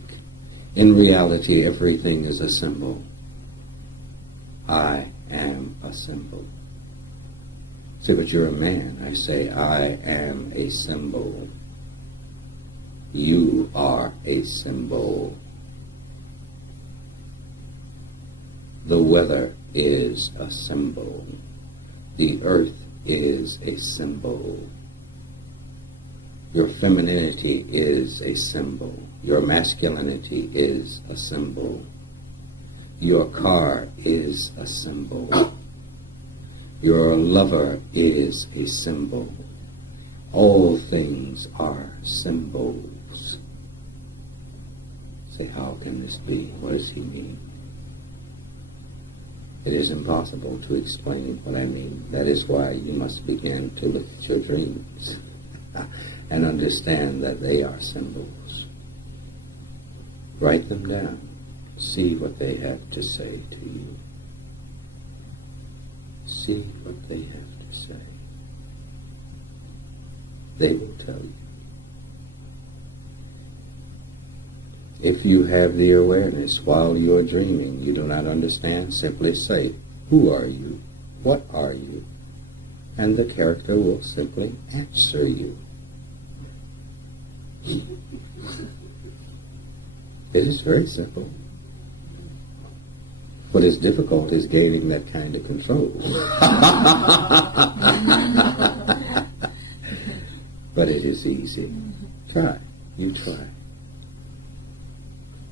In reality, everything is a symbol. I am a symbol. Say, but you're a man. I say, I am a symbol. You are a symbol. The weather is a symbol. The earth is a symbol. Your femininity is a symbol. Your masculinity is a symbol. Your car is a symbol. Your lover is a symbol. All things are symbols. Say, how can this be? What does he mean? It is impossible to explain what I mean. That is why you must begin to look at your dreams and understand that they are symbols. Write them down. See what they have to say to you. See what they have to say. They will tell you. If you have the awareness while you are dreaming, you do not understand, simply say, who are you? What are you? And the character will simply answer you. It is very simple. What is difficult is gaining that kind of control. But it is easy. Try. You try.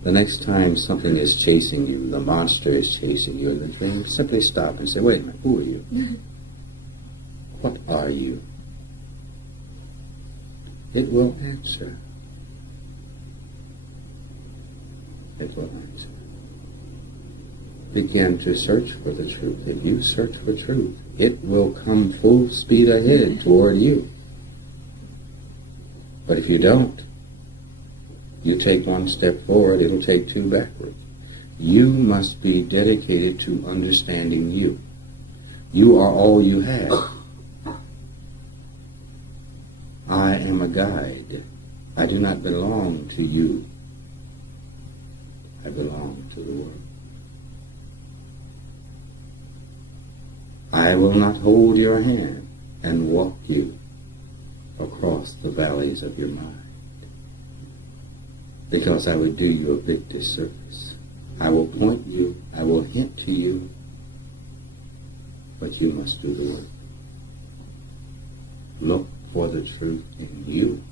The next time something is chasing you, the monster is chasing you in the dream, simply stop and say, wait a minute, who are you? What are you? It will answer. It will answer. Begin to search for the truth. If you search for truth, it will come full speed ahead toward you. But if you don't, you take one step forward, it'll take two backwards. You must be dedicated to understanding you. You are all you have. I am a guide. I do not belong to you. I belong to the world. I will not hold your hand and walk you across the valleys of your mind, because I would do you a big disservice. I will point you, I will hint to you, but you must do the work. Look for the truth in you.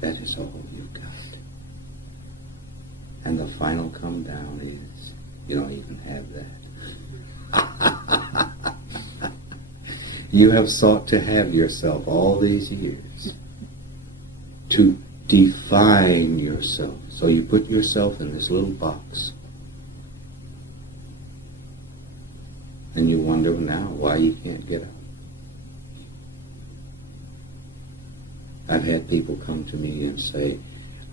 That is all you've got. And the final come down is, you don't even have that. You have sought to have yourself all these years, to define yourself. So you put yourself in this little box. And you wonder now why you can't get out. I've had people come to me and say,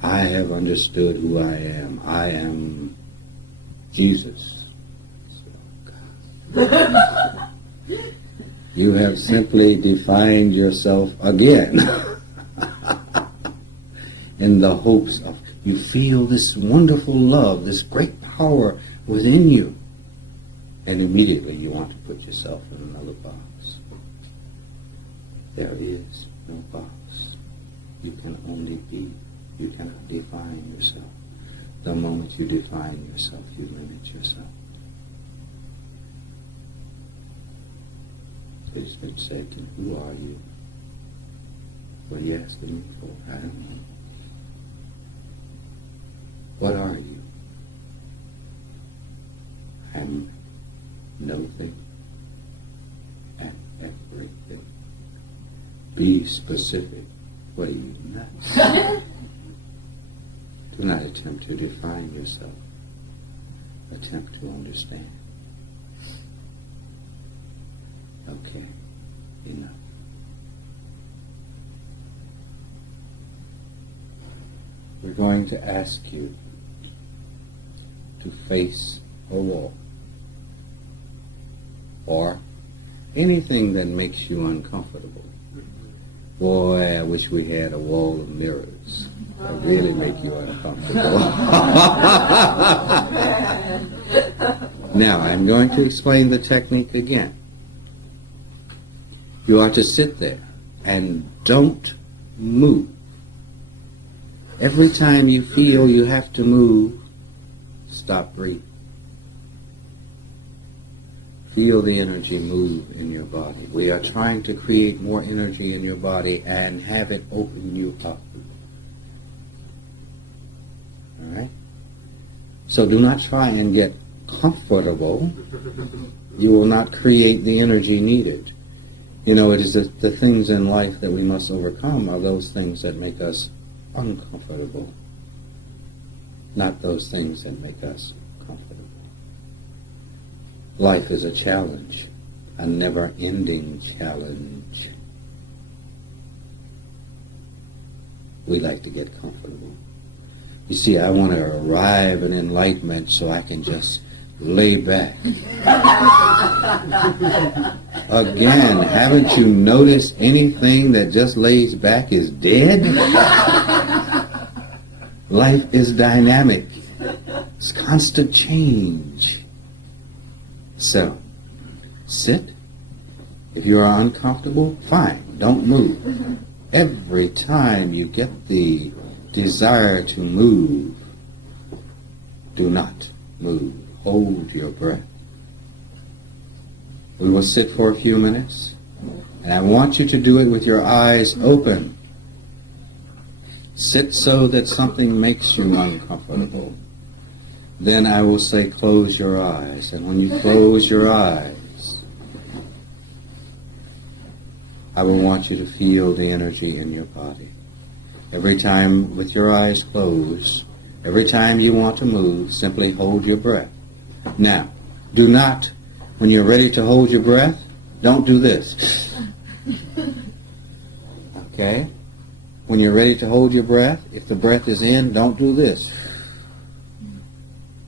I have understood who I am. I am Jesus. You have simply defined yourself again in the hopes of, you feel this wonderful love, this great power within you, and immediately you want to put yourself in another box. There is no box. You can only be. You cannot define yourself. The moment you define yourself, you limit yourself. It's been said, who are you? What are you asking me for? I don't know. What are you? I'm nothing and everything. Be specific. What are you, nuts? Do not attempt to define yourself. Attempt to understand. Okay, enough. We're going to ask you to face a wall or anything that makes you uncomfortable. Boy, I wish we had a wall of mirrors that really make you uncomfortable. Now, I'm going to explain the technique again. You are to sit there and don't move. Every time you feel you have to move, stop breathing. Feel the energy move in your body. We are trying to create more energy in your body and have it open you up. All right? So do not try and get comfortable. You will not create the energy needed. You know, it is the things in life that we must overcome are those things that make us uncomfortable, not those things that make us comfortable. Life is a challenge, a never-ending challenge. We like to get comfortable. You see, I want to arrive at enlightenment so I can just lay back. Again, haven't you noticed anything that just lays back is dead? Life is dynamic. It's constant change. So, sit. If you are uncomfortable, fine, don't move. Every time you get the desire to move, do not move. Hold your breath. We will sit for a few minutes, and I want you to do it with your eyes open. Sit so that something makes you uncomfortable. Then I will say, close your eyes. And when you close your eyes, I will want you to feel the energy in your body. Every time with your eyes closed, every time you want to move, simply hold your breath. Now, do not, when you're ready to hold your breath, don't do this. Okay? When you're ready to hold your breath, if the breath is in, don't do this.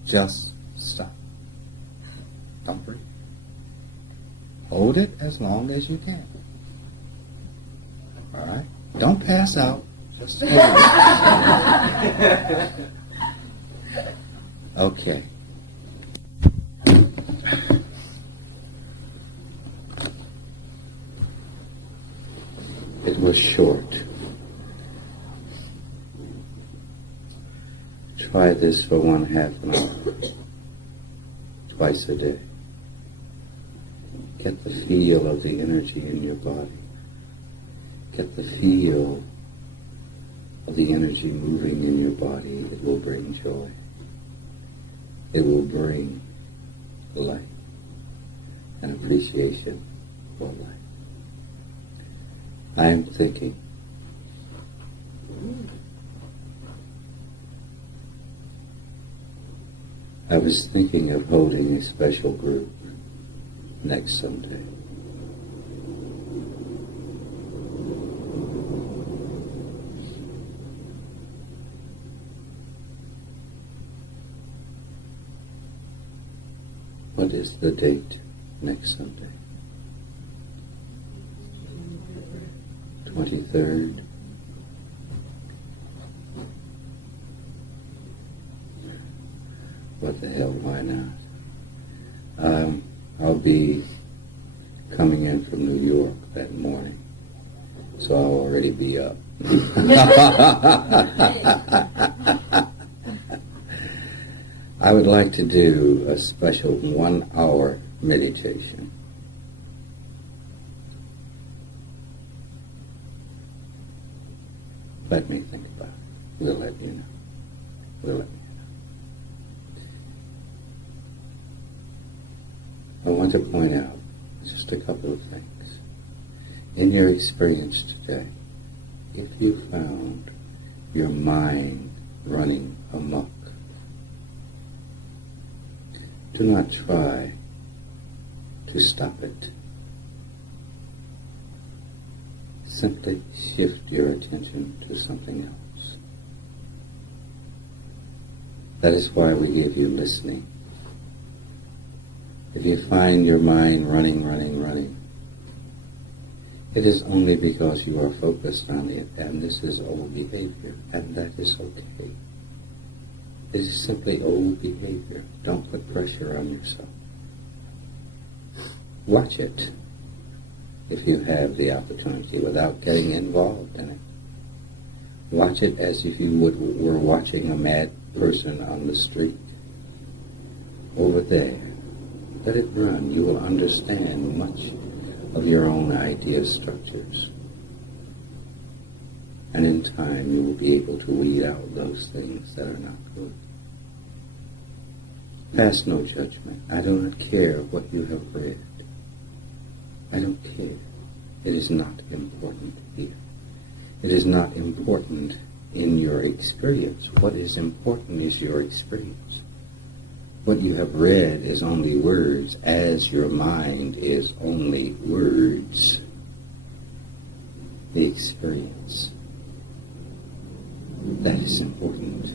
Just stop. Don't breathe. Hold it as long as you can. All right? Don't pass out. Just hold it. Okay. It was short. Try this for 1/2 an hour, twice a day. Get the feel of the energy in your body. Get the feel of the energy moving in your body. It will bring joy. It will bring light and appreciation for life. I am thinking I was thinking of holding a special group next Sunday. What is the date next Sunday? 23rd. What the hell, why not? I'll be coming in from New York that morning, so I'll already be up. I would like to do a special 1-hour meditation. Let me think about it. We'll let you know. We'll let you know. I want to point out just a couple of things. In your experience today, if you found your mind running amok, do not try to stop it. Simply shift your attention to something else. That is why we give you listening. If you find your mind running, it is only because you are focused on it, and this is old behavior, and that is okay. It is simply old behavior. Don't put pressure on yourself. Watch it if you have the opportunity without getting involved in it. Watch it as if you were watching a mad person on the street. Over there. Let it run. You will understand much of your own idea structures. And in time you will be able to weed out those things that are not good. Pass no judgment. I do not care what you have read. I don't care. It is not important here. It is not important in your experience. What is important is your experience. What you have read is only words, as your mind is only words. The experience. That is important.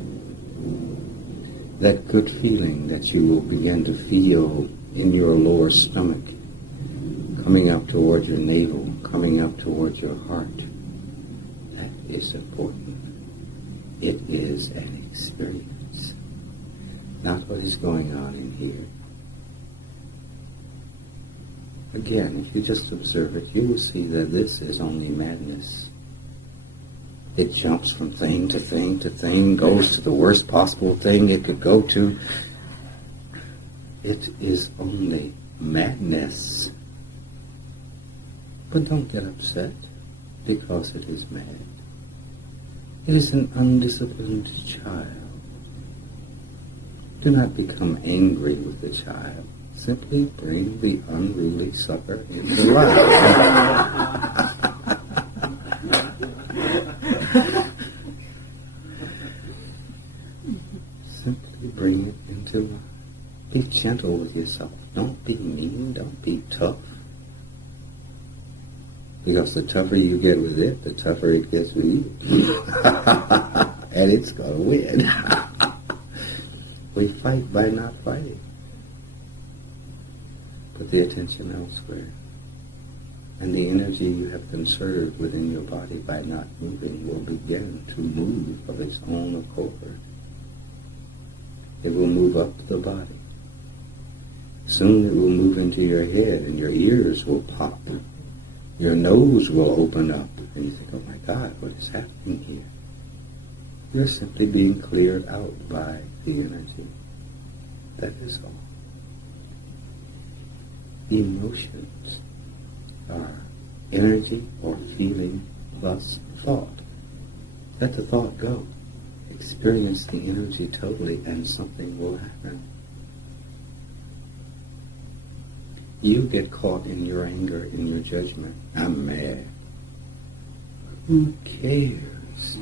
That good feeling that you will begin to feel in your lower stomach, coming up toward your navel, coming up toward your heart, that is important. It is an experience. Not what is going on in here. Again, if you just observe it, you will see that this is only madness. It jumps from thing to thing to thing, goes to the worst possible thing it could go to. It is only madness. But don't get upset because it is mad. It is an undisciplined child. Do not become angry with the child. Simply bring the unruly sucker into life. Simply bring it into life. Be gentle with yourself. Don't be mean. Don't be tough. Because the tougher you get with it, the tougher it gets with you. And it's going to win. We fight by not fighting. Put the attention elsewhere. And the energy you have conserved within your body by not moving will begin to move of its own accord. It will move up the body. Soon it will move into your head and your ears will pop. Your nose will open up. And you think, oh my God, what is happening here? You're simply being cleared out by the energy. That is all. Emotions are energy or feeling plus thought. Let the thought go. Experience the energy totally and something will happen. You get caught in your anger, in your judgment. I'm mad. Who cares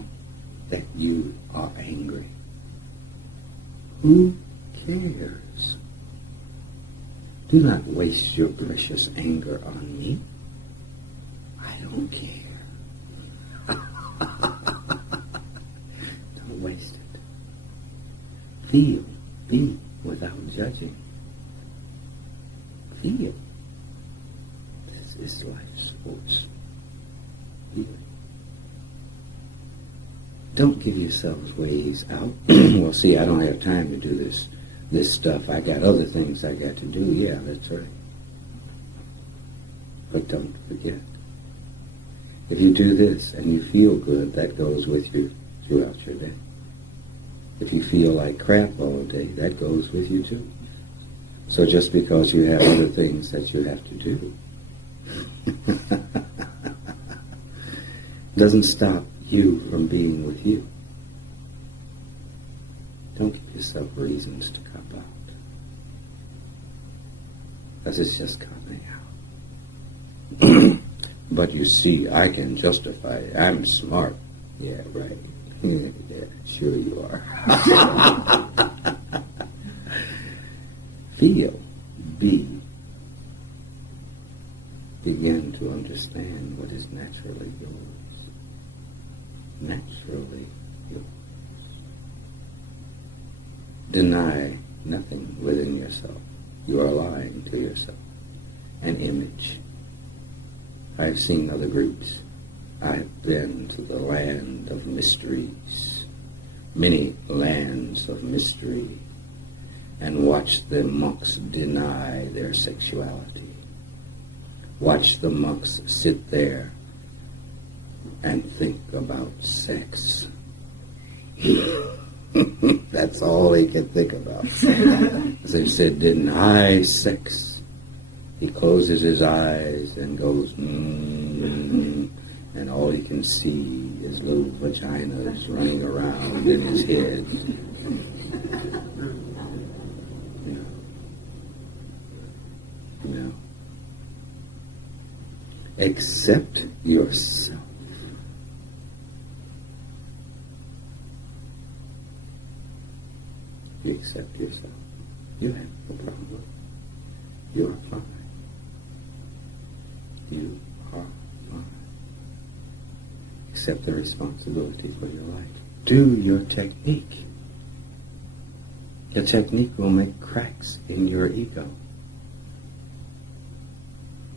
that you are angry? Who cares? Do not waste your precious anger on me. I don't care. Don't waste it. Feel, be without judging. Feel. This is life's force. Feel. Don't give yourselves ways out. Well, see, I don't have time to do this stuff. I got other things I got to do. Yeah, that's right. But don't forget. If you do this and you feel good, that goes with you throughout your day. If you feel like crap all day, that goes with you too. So just because you have other things that you have to do doesn't stop you from being with you. Don't give yourself reasons to cop out. Because it's just coming out. But you see, I can justify it. I'm smart. Yeah, right. Yeah, sure you are. Feel, be, begin to understand what is naturally yours. Naturally yours. Deny nothing within yourself. You are lying to yourself. An image. I've seen other groups. I've been to the land of mysteries, many lands of mystery, and watched the monks deny their sexuality. Watch the monks sit there and think about sex. That's all they can think about. As they said, deny sex. He closes his eyes and goes, and all he can see is little vaginas running around in his head. No. Accept yourself. You accept yourself. You have no problem. You are fine. You are fine. Accept the responsibility for your life. Do your technique. Your technique will make cracks in your ego.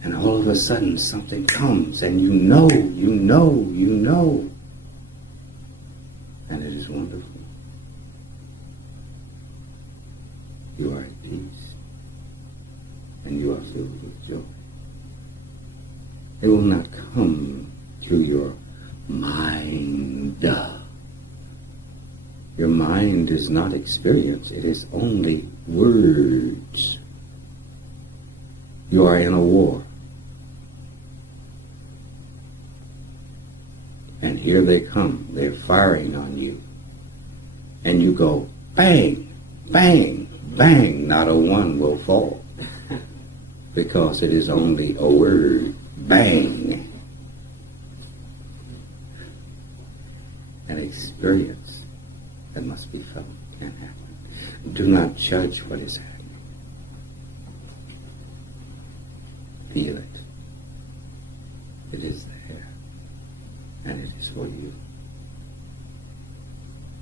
And all of a sudden something comes and you know. And it is wonderful. You are at peace. And you are filled with joy. It will not come through your mind. Your mind is not experience. It is only words. You are in a war. And here they come. They're firing on you. And you go, bang, bang, bang. Not a one will fall. Because it is only a word. Bang. An experience that must be felt can happen. Do not judge what is happening. Feel it. It is there. And it is for you.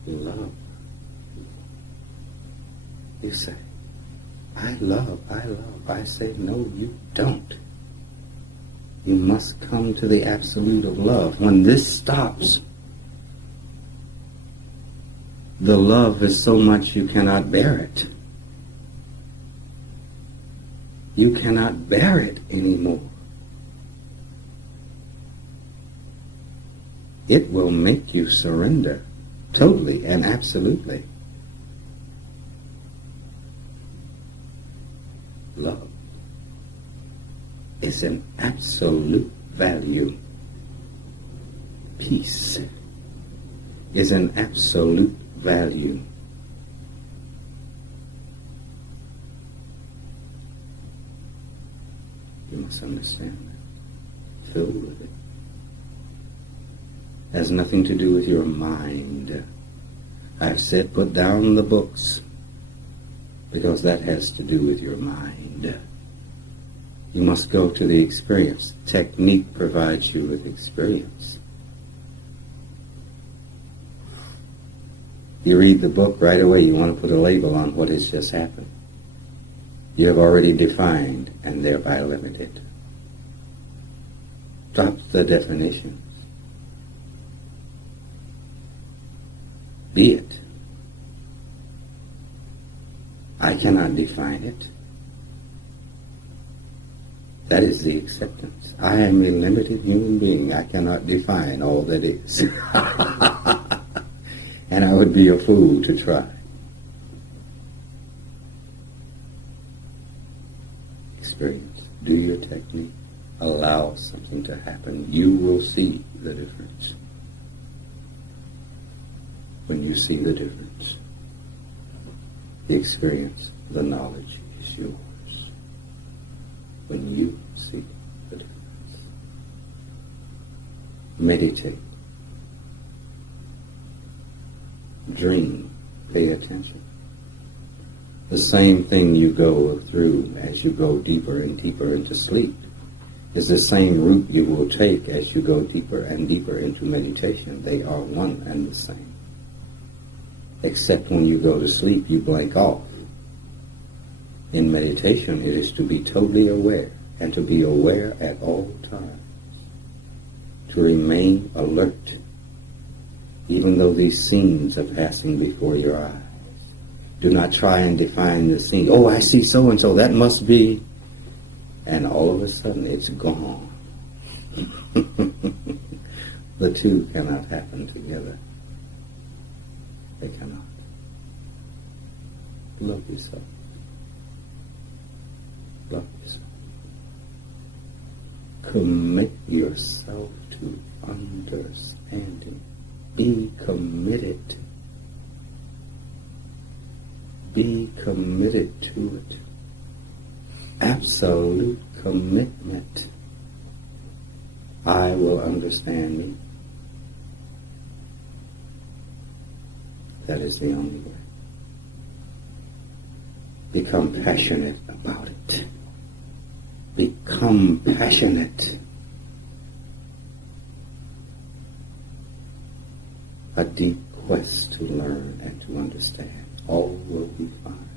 Love. You say, I love. I say, no, you don't. You must come to the absolute of love. When this stops, the love is so much you cannot bear it. You cannot bear it anymore. It will make you surrender. Totally and absolutely. Love is an absolute value. Peace is an absolute value. You must understand that. Fill with it. Has nothing to do with your mind. I've said put down the books because that has to do with your mind. You must go to the experience. Technique provides you with experience. You read the book right away, you want to put a label on what has just happened. You have already defined and thereby limited. Drop the definitions. Be it. I cannot define it. That is the acceptance. I am a limited human being. I cannot define all that is. And I would be a fool to try. Experience. Do your technique. Allow something to happen. You will see the difference. When you see the difference, the experience, the knowledge is yours. When you see the difference. Meditate. Dream. Pay attention. The same thing you go through as you go deeper and deeper into sleep is the same route you will take as you go deeper and deeper into meditation. They are one and the same. Except when you go to sleep, you blank off. In meditation, it is to be totally aware, and to be aware at all times. To remain alert, even though these scenes are passing before your eyes. Do not try and define the scene. Oh, I see so-and-so, that must be. And all of a sudden, it's gone. The two cannot happen together. They cannot. Love yourself. Love yourself. Commit yourself to understanding. Be committed. Be committed to it. Absolute commitment. I will understand me. That is the only way. Become passionate about it. Become passionate. A deep quest to learn and to understand. All will be fine.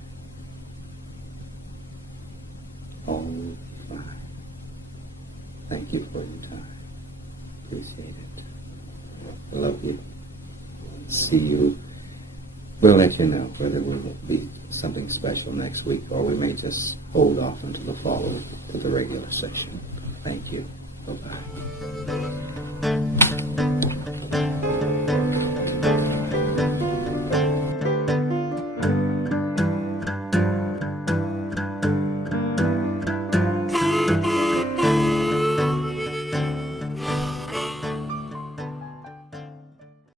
All will be fine. Thank you for your time. Appreciate it. Love you. See you. We'll let you know whether it will be something special next week or we may just hold off until the follow to the regular session. Thank you. Bye-bye.